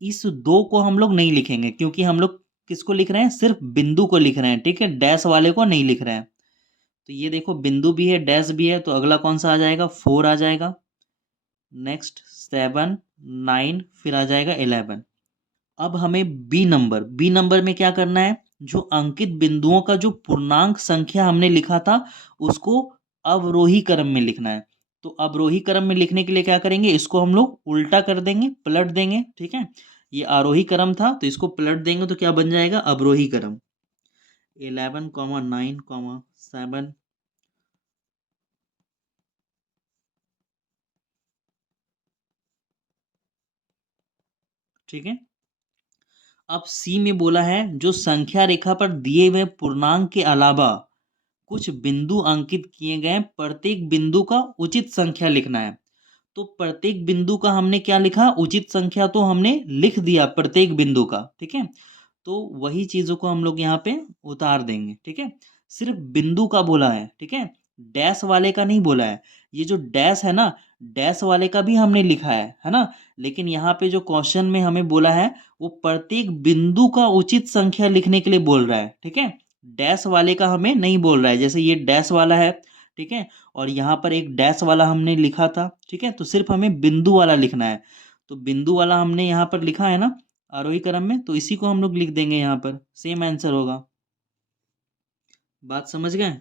इस दो को हम लोग नहीं लिखेंगे क्योंकि हम लोग किसको लिख रहे हैं, सिर्फ बिंदु को लिख रहे हैं, ठीक है, डैश वाले को नहीं लिख रहे हैं। तो ये देखो बिंदु भी है डैश भी है, तो अगला कौन सा आ जाएगा, 4 आ जाएगा। नेक्स्ट 7, 9, फिर आ जाएगा 11। अब हमें बी नंबर में क्या करना है, जो अंकित बिंदुओं का जो पूर्णांक संख्या हमने लिखा था उसको अवरोही क्रम में लिखना है। तो अवरोही क्रम में लिखने के लिए क्या करेंगे, इसको हम लोग उल्टा कर देंगे, पलट देंगे, ठीक है। ये आरोही क्रम था तो इसको पलट देंगे तो क्या बन जाएगा, अवरोही क्रम। 11,9,7। ठीक है। अब सी में बोला है जो संख्या रेखा पर दिए हुए पूर्णांक के अलावा कुछ बिंदु अंकित किए गए, प्रत्येक बिंदु का उचित संख्या लिखना है। तो प्रत्येक बिंदु का हमने क्या लिखा, उचित संख्या तो हमने लिख दिया प्रत्येक बिंदु का, ठीक है। तो वही चीजों को हम लोग यहाँ पे उतार देंगे, ठीक है। सिर्फ बिंदु का बोला है, ठीक है, डैश वाले का नहीं बोला है। ये जो डैश है ना, डैश वाले का भी हमने लिखा है ना। लेकिन यहाँ पे जो क्वेश्चन में हमें बोला है वो प्रत्येक बिंदु का उचित संख्या लिखने के लिए बोल रहा है, ठीक है। डैश वाले का हमें नहीं बोल रहा है, जैसे ये डैश वाला है, ठीक है, और यहाँ पर एक डैश वाला हमने लिखा था, ठीक है। तो सिर्फ हमें बिंदु वाला लिखना है। तो बिंदु वाला हमने यहाँ पर लिखा है ना आरोही क्रम में, तो इसी को हम लोग लिख देंगे यहाँ पर, सेम आंसर होगा। बात समझ गए।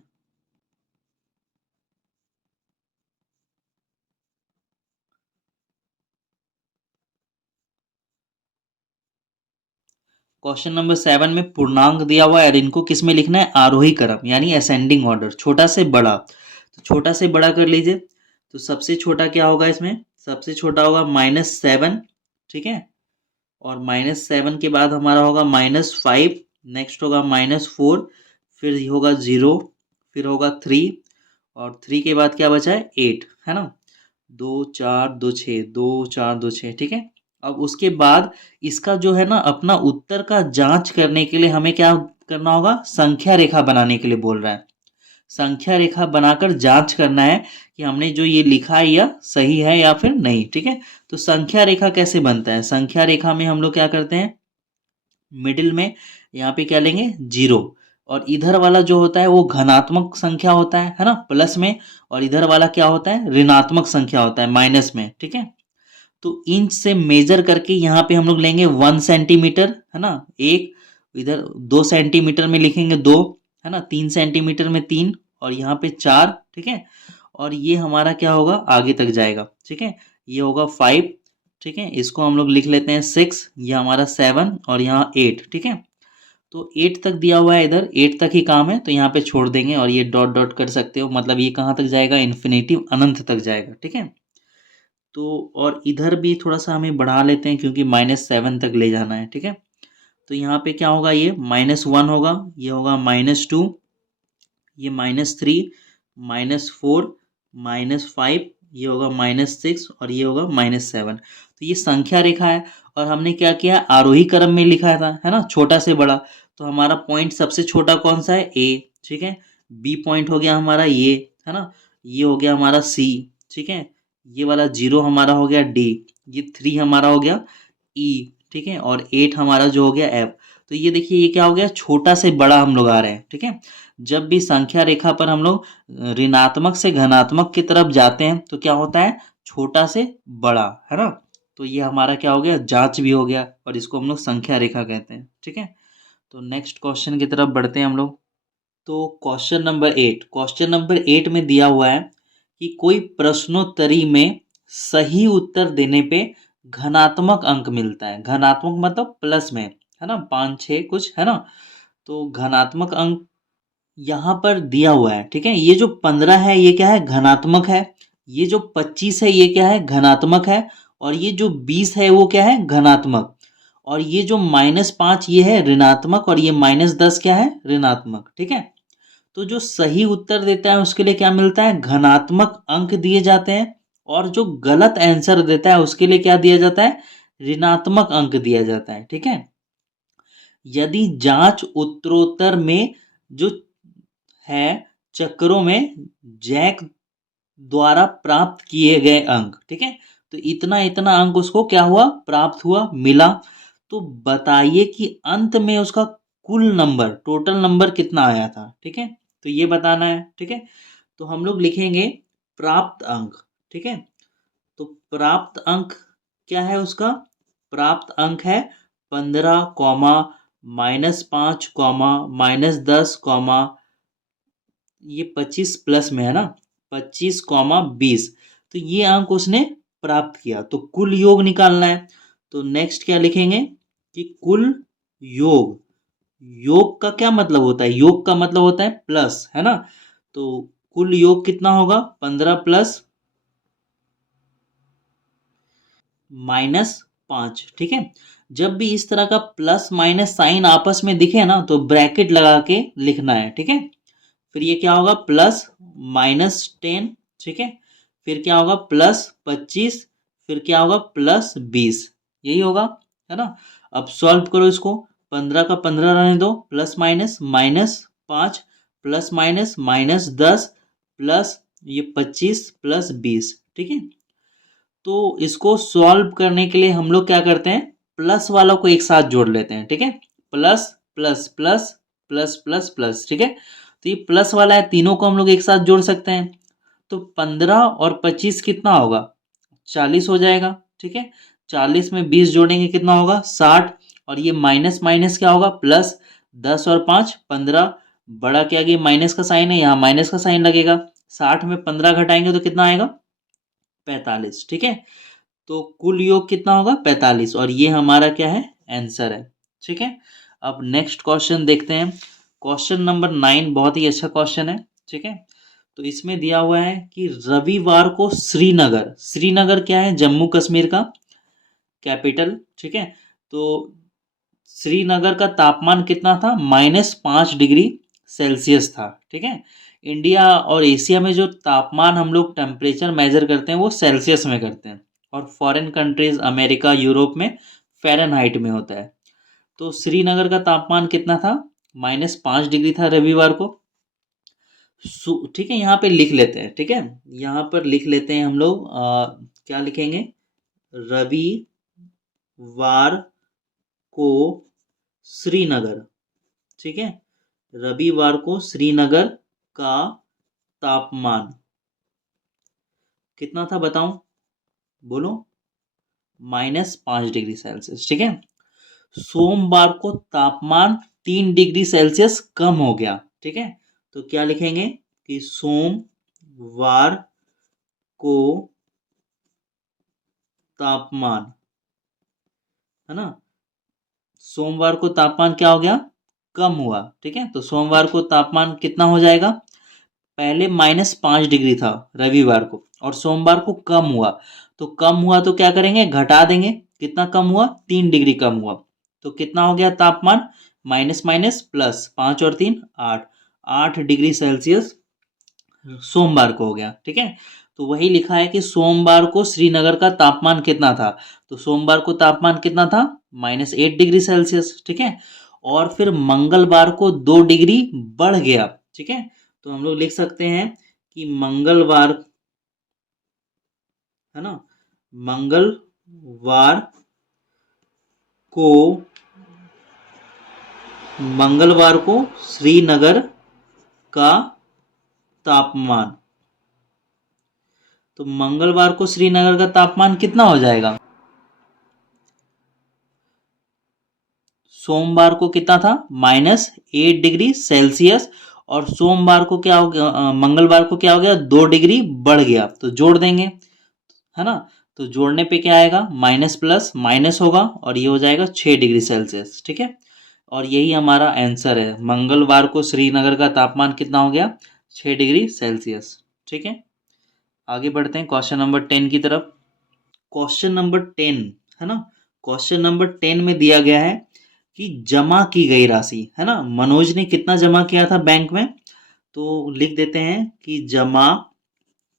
क्वेश्चन नंबर 7 में पूर्णांक दिया हुआ है और इनको किस में लिखना है, आरोही क्रम यानी असेंडिंग ऑर्डर, छोटा से बड़ा। तो छोटा से बड़ा कर लीजिए। तो सबसे छोटा क्या होगा इसमें, सबसे छोटा होगा -7, ठीक है। और -7 के बाद हमारा होगा -5, नेक्स्ट होगा -4, फिर होगा 0, फिर होगा 3, और 3 के बाद क्या बचा है, 8, है ना। 2 4 2 6, 2 4 2 6, ठीक है। अब उसके बाद इसका जो है ना अपना उत्तर का जांच करने के लिए हमें क्या करना होगा, संख्या रेखा बनाने के लिए बोल रहा है। संख्या रेखा बनाकर जांच करना है कि हमने जो ये लिखा है या सही है या फिर नहीं, ठीक है। तो संख्या रेखा कैसे बनता है, संख्या रेखा में हम लोग क्या करते हैं, मिडिल में यहाँ पे क्या लेंगे, 0, और इधर वाला जो होता है वो धनात्मक संख्या होता है ना, प्लस में, और इधर वाला क्या होता है, ऋणात्मक संख्या होता है, माइनस में, ठीक है। तो इंच से मेजर करके यहाँ पे हम लोग लेंगे 1 सेंटीमीटर, है ना, एक, इधर 2 सेंटीमीटर में लिखेंगे 2, है ना, 3 सेंटीमीटर में 3, और यहाँ पे 4, ठीक है। और ये हमारा क्या होगा, आगे तक जाएगा, ठीक है। ये होगा 5, ठीक है, इसको हम लोग लिख लेते हैं 6, ये हमारा 7, और यहाँ 8, ठीक है। तो 8 तक दिया हुआ है, इधर 8 तक ही काम है तो यहाँ पे छोड़ देंगे, और ये डॉट डॉट कर सकते हो, मतलब ये कहाँ तक जाएगा, इन्फिनेटिव, अनंत तक जाएगा, ठीक है। तो और इधर भी थोड़ा सा हमें बढ़ा लेते हैं क्योंकि -7 तक ले जाना है, ठीक है। तो यहाँ पे क्या होगा, ये -1 होगा, ये होगा -2, ये -3, -4, -5, ये होगा -6, और ये होगा -7। तो ये संख्या रेखा है, और हमने क्या किया, आरोही क्रम में लिखा था, है ना, छोटा से बड़ा। तो हमारा पॉइंट सबसे छोटा कौन सा है, ए, ठीक है। बी पॉइंट हो गया हमारा ये, है ना, ये हो गया हमारा सी, ठीक है। ये वाला 0 हमारा हो गया डी, ये 3 हमारा हो गया ई, ठीक है, और 8 हमारा जो हो गया एफ। तो ये देखिए ये क्या हो गया, छोटा से बड़ा हम लोग आ रहे हैं, ठीक है। जब भी संख्या रेखा पर हम लोग ऋणात्मक से धनात्मक की तरफ जाते हैं तो क्या होता है, छोटा से बड़ा, है ना। तो ये हमारा क्या हो गया, जांच भी हो गया, और इसको हम लोग संख्या रेखा कहते हैं, ठीक है। तो नेक्स्ट क्वेश्चन की तरफ बढ़ते हैं हम लोग। तो क्वेश्चन नंबर 8 में दिया हुआ है कि कोई प्रश्नोत्तरी में सही उत्तर देने पे धनात्मक अंक मिलता है, धनात्मक मतलब प्लस में, है ना, 5 6 कुछ, है ना। तो धनात्मक अंक यहाँ पर दिया हुआ है, ठीक है। ये जो 15 है ये क्या है, धनात्मक है। ये जो 25 है ये क्या है, धनात्मक है। और ये जो 20 है वो क्या है, धनात्मक। और ये जो -5 ये है ऋणात्मक, और ये -10 क्या है, ऋणात्मक, ठीक है। तो जो सही उत्तर देता है उसके लिए क्या मिलता है, धनात्मक अंक दिए जाते हैं, और जो गलत आंसर देता है उसके लिए क्या दिया जाता है, ऋणात्मक अंक दिया जाता है। ठीक है, यदि जांच उत्तरोत्तर में जो है चक्रों में जैक द्वारा प्राप्त किए गए अंक, ठीक है, तो इतना इतना अंक उसको क्या हुआ, प्राप्त हुआ, मिला। तो बताइए कि अंत में उसका कुल नंबर, टोटल नंबर कितना आया था। ठीक है, तो ये बताना है। ठीक है, तो हम लोग लिखेंगे प्राप्त अंक। ठीक है, तो प्राप्त अंक क्या है उसका, प्राप्त अंक है 15 कॉमा -5 कॉमा -10 कॉमा, ये 25 प्लस में है ना, 25 कॉमा 20, तो ये अंक उसने प्राप्त किया। तो कुल योग निकालना है। तो नेक्स्ट क्या लिखेंगे कि कुल योग, योग का क्या मतलब होता है, योग का मतलब होता है प्लस, है ना। तो कुल योग कितना होगा, 15 प्लस -5। ठीक है, जब भी इस तरह का प्लस माइनस साइन आपस में दिखे ना तो ब्रैकेट लगा के लिखना है। ठीक है, फिर ये क्या होगा, +-10। ठीक है, फिर क्या होगा, +25, फिर क्या होगा, +20, यही होगा, है ना। अब सॉल्व करो इसको, 15 का 15 रहने दो, plus minus -5 plus minus -10 plus ये 25 +20। ठीक है, तो इसको सॉल्व करने के लिए हम लोग क्या करते हैं, प्लस वालों को एक साथ जोड़ लेते हैं। ठीक है, plus plus plus plus plus plus. ठीक है, तो ये प्लस वाला है, तीनों को हम लोग एक साथ जोड़ सकते हैं। तो 15 और 25 कितना होगा, 40 हो जाएगा। ठीक है, 40 में 20 जोड़ेंगे कितना होगा, 60। और ये माइनस माइनस क्या होगा, प्लस, 10 और 5 15, बड़ा क्या, ये माइनस का साइन है, यहाँ माइनस का साइन लगेगा। 60 में 15 घटाएंगे तो कितना आएगा, 45। ठीक है, तो कुल योग कितना होगा, 45, और ये हमारा क्या है, आंसर है। ठीक है, अब नेक्स्ट क्वेश्चन देखते हैं। क्वेश्चन नंबर 9 बहुत ही अच्छा क्वेश्चन है। ठीक है, तो इसमें दिया हुआ है कि रविवार को श्रीनगर, श्रीनगर क्या है, जम्मू कश्मीर का कैपिटल। ठीक है, तो श्रीनगर का तापमान कितना था, -5 डिग्री सेल्सियस था। ठीक है, इंडिया और एशिया में जो तापमान हम लोग टेम्परेचर मेजर करते हैं वो सेल्सियस में करते हैं, और फॉरेन कंट्रीज अमेरिका यूरोप में फ़ारेनहाइट में होता है। तो श्रीनगर का तापमान कितना था, -5 डिग्री था रविवार को। ठीक है, यहाँ पे लिख लेते हैं। ठीक है, यहाँ पर लिख लेते हैं हम लोग, क्या लिखेंगे, रविवार को श्रीनगर। ठीक है, रविवार को श्रीनगर का तापमान कितना था बताऊं, बोलो, -5 डिग्री सेल्सियस। ठीक है, सोमवार को तापमान 3 डिग्री सेल्सियस कम हो गया। ठीक है, तो क्या लिखेंगे कि सोमवार को तापमान, है ना, सोमवार को तापमान क्या हो गया, कम हुआ। ठीक है, तो सोमवार को तापमान कितना हो जाएगा, पहले -5 डिग्री था रविवार को, और सोमवार को कम हुआ। तो कम हुआ तो क्या करेंगे, घटा देंगे, कितना कम हुआ, 3 डिग्री कम हुआ। तो कितना हो गया तापमान, माइनस माइनस प्लस, 5 और 3 8, 8 डिग्री सेल्सियस सोमवार को हो गया। ठीक है, तो वही लिखा है कि सोमवार को श्रीनगर का तापमान कितना था, तो सोमवार को तापमान कितना था, -8 डिग्री सेल्सियस। ठीक है, और फिर मंगलवार को 2 डिग्री बढ़ गया। ठीक है, तो हम लोग लिख सकते हैं कि मंगलवार, है ना, मंगलवार को, मंगलवार को श्रीनगर का तापमान, तो मंगलवार को श्रीनगर का तापमान कितना हो जाएगा, सोमवार को कितना था, -8 डिग्री सेल्सियस, और सोमवार को क्या हो गया, मंगलवार को क्या हो गया, 2 डिग्री बढ़ गया, तो जोड़ देंगे, है ना। तो जोड़ने पे क्या आएगा, माइनस प्लस माइनस होगा, और ये हो जाएगा 6 डिग्री सेल्सियस। ठीक है, और यही हमारा आंसर है, मंगलवार को श्रीनगर का तापमान कितना हो गया, 6 डिग्री सेल्सियस। ठीक है, आगे बढ़ते हैं क्वेश्चन नंबर 10 की तरफ। क्वेश्चन नंबर 10, है ना, क्वेश्चन नंबर 10 में दिया गया है कि जमा की गई राशि, है ना, मनोज ने कितना जमा किया था बैंक में, तो लिख देते हैं कि जमा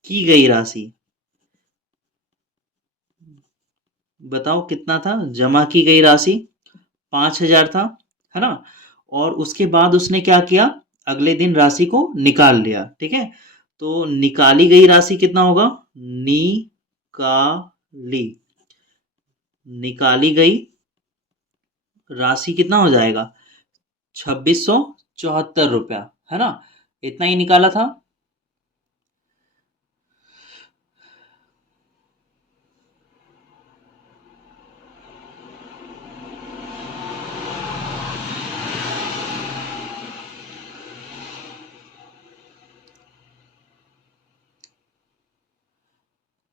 की गई राशि, बताओ कितना था? जमा की गई राशि 5,000 था, है ना? और उसके बाद उसने क्या किया? अगले दिन राशि को निकाल लिया, ठीक है? तो निकाली गई राशि कितना होगा? निकाली निकाली गई राशि कितना हो जाएगा? 2674 रुपया, है ना? इतना ही निकाला था।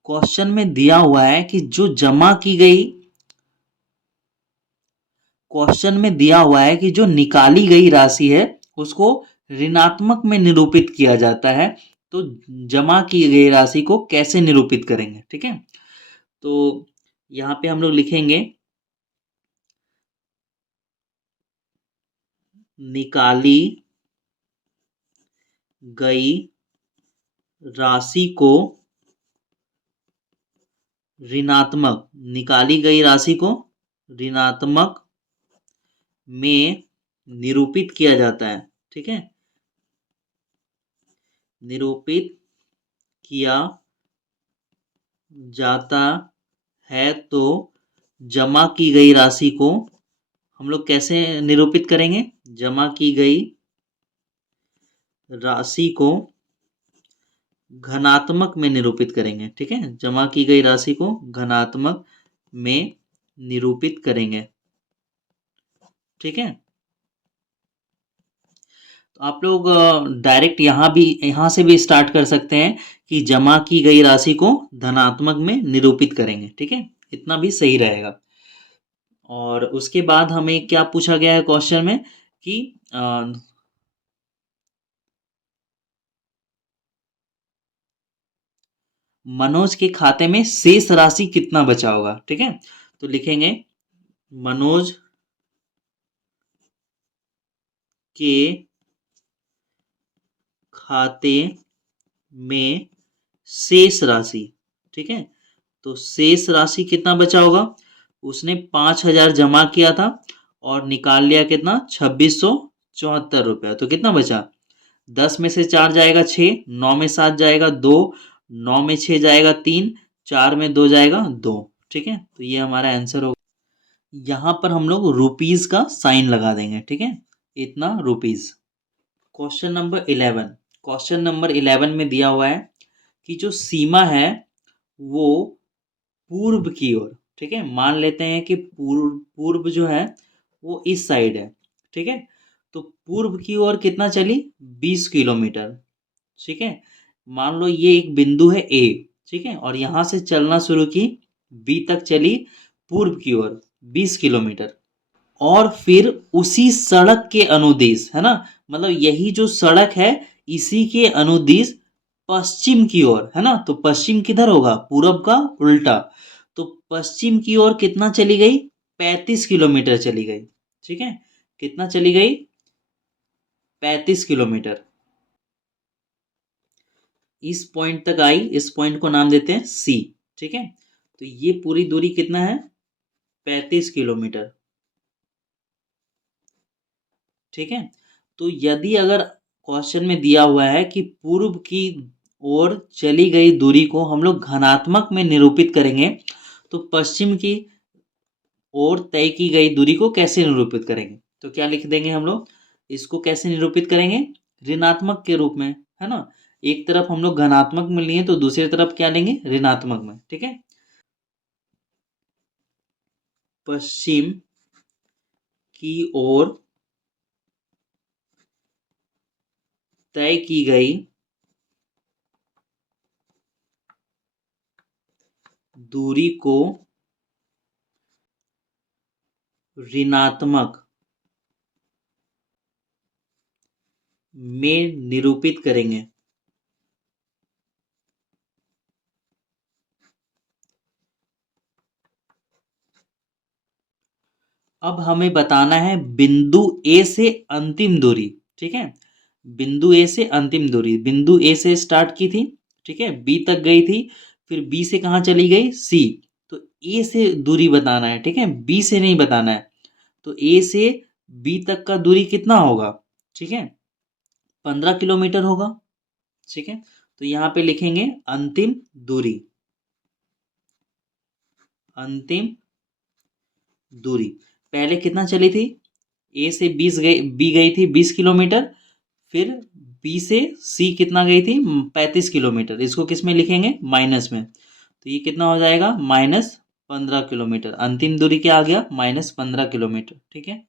क्वेश्चन में दिया हुआ है कि जो जमा की गई क्वेश्चन में दिया हुआ है कि जो निकाली गई राशि है उसको ऋणात्मक में निरूपित किया जाता है। तो जमा की गई राशि को कैसे निरूपित करेंगे, ठीक है? तो यहाँ पे हम लोग लिखेंगे निकाली गई राशि को ऋणात्मक निकाली गई राशि को ऋणात्मक में निरूपित किया जाता है, ठीक है? निरूपित किया जाता है। तो जमा की गई राशि को हम लोग कैसे निरूपित करेंगे? जमा की गई राशि को घनात्मक में निरूपित करेंगे, ठीक है? जमा की गई राशि को घनात्मक में निरूपित करेंगे, ठीक है? तो आप लोग डायरेक्ट यहाँ से भी स्टार्ट कर सकते हैं कि जमा की गई राशि को धनात्मक में निरूपित करेंगे, ठीक है? इतना भी सही रहेगा। और उसके बाद हमें क्या पूछा गया है क्वेश्चन में कि मनोज के खाते में शेष राशि कितना बचा होगा, ठीक है? तो लिखेंगे मनोज के खाते में शेष राशि, ठीक है? तो शेष राशि कितना बचा होगा? उसने 5,000 जमा किया था और निकाल लिया कितना? 2674 रुपया। तो कितना बचा? 10 में से 4 जाएगा 6, 9 में 7 जाएगा 2, 9 में 6 जाएगा 3, 4 में 2 जाएगा 2, ठीक है? तो ये हमारा आंसर होगा। यहाँ पर हम लोग रुपीज का साइन लगा देंगे, ठीक है? इतना रुपीज। क्वेश्चन नंबर 11 में दिया हुआ है कि जो सीमा है वो पूर्व की ओर, ठीक है? मान लेते हैं कि पूर्व जो है वो इस साइड है, ठीक है? तो पूर्व की ओर कितना चली? 20 किलोमीटर, ठीक है? मान लो ये एक बिंदु है ए, ठीक है? और यहां से चलना शुरू की, बी तक चली पूर्व की ओर 20 किलोमीटर। और फिर उसी सड़क के अनुदिश, है ना? मतलब यही जो सड़क है इसी के अनुदिश पश्चिम की ओर, है ना? तो पश्चिम किधर होगा? पूरब का उल्टा। तो पश्चिम की ओर कितना चली गई? 35 किलोमीटर चली गई, ठीक है? कितना चली गई? 35 किलोमीटर। इस पॉइंट तक आई, इस पॉइंट को नाम देते हैं सी, ठीक है? तो ये पूरी दूरी कितना है? 35 किलोमीटर, ठीक है? तो यदि अगर क्वेश्चन में दिया हुआ है कि पूर्व की ओर चली गई दूरी को हम लोग घनात्मक में निरूपित करेंगे तो पश्चिम की ओर तय की गई दूरी को कैसे निरूपित करेंगे? तो क्या लिख देंगे हम लोग? इसको कैसे निरूपित करेंगे? ऋणात्मक के रूप में, है ना? एक तरफ हम लोग घनात्मक में लिए तो दूसरी तरफ क्या लेंगे? ऋणात्मक में, ठीक है? पश्चिम की ओर तय की गई दूरी को ऋणात्मक में निरूपित करेंगे। अब हमें बताना है बिंदु ए से अंतिम दूरी, ठीक है? बिंदु ए से अंतिम दूरी, बिंदु ए से स्टार्ट की थी, ठीक है? बी तक गई थी, फिर बी से कहाँ चली गई? सी। तो ए से दूरी बताना है, ठीक है, बी से नहीं बताना है। तो ए से बी तक का दूरी कितना होगा, ठीक है, 15 किलोमीटर होगा, ठीक है। तो यहाँ पे लिखेंगे अंतिम दूरी, अंतिम दूरी पहले कितना चली थी, ए से 20 गई थी 20 किलोमीटर, फिर बी से सी कितना गई थी 35 किलोमीटर, इसको किस में लिखेंगे, माइनस में। तो ये कितना हो जाएगा, -15 किलोमीटर। अंतिम दूरी क्या आ गया, -15 किलोमीटर, ठीक है।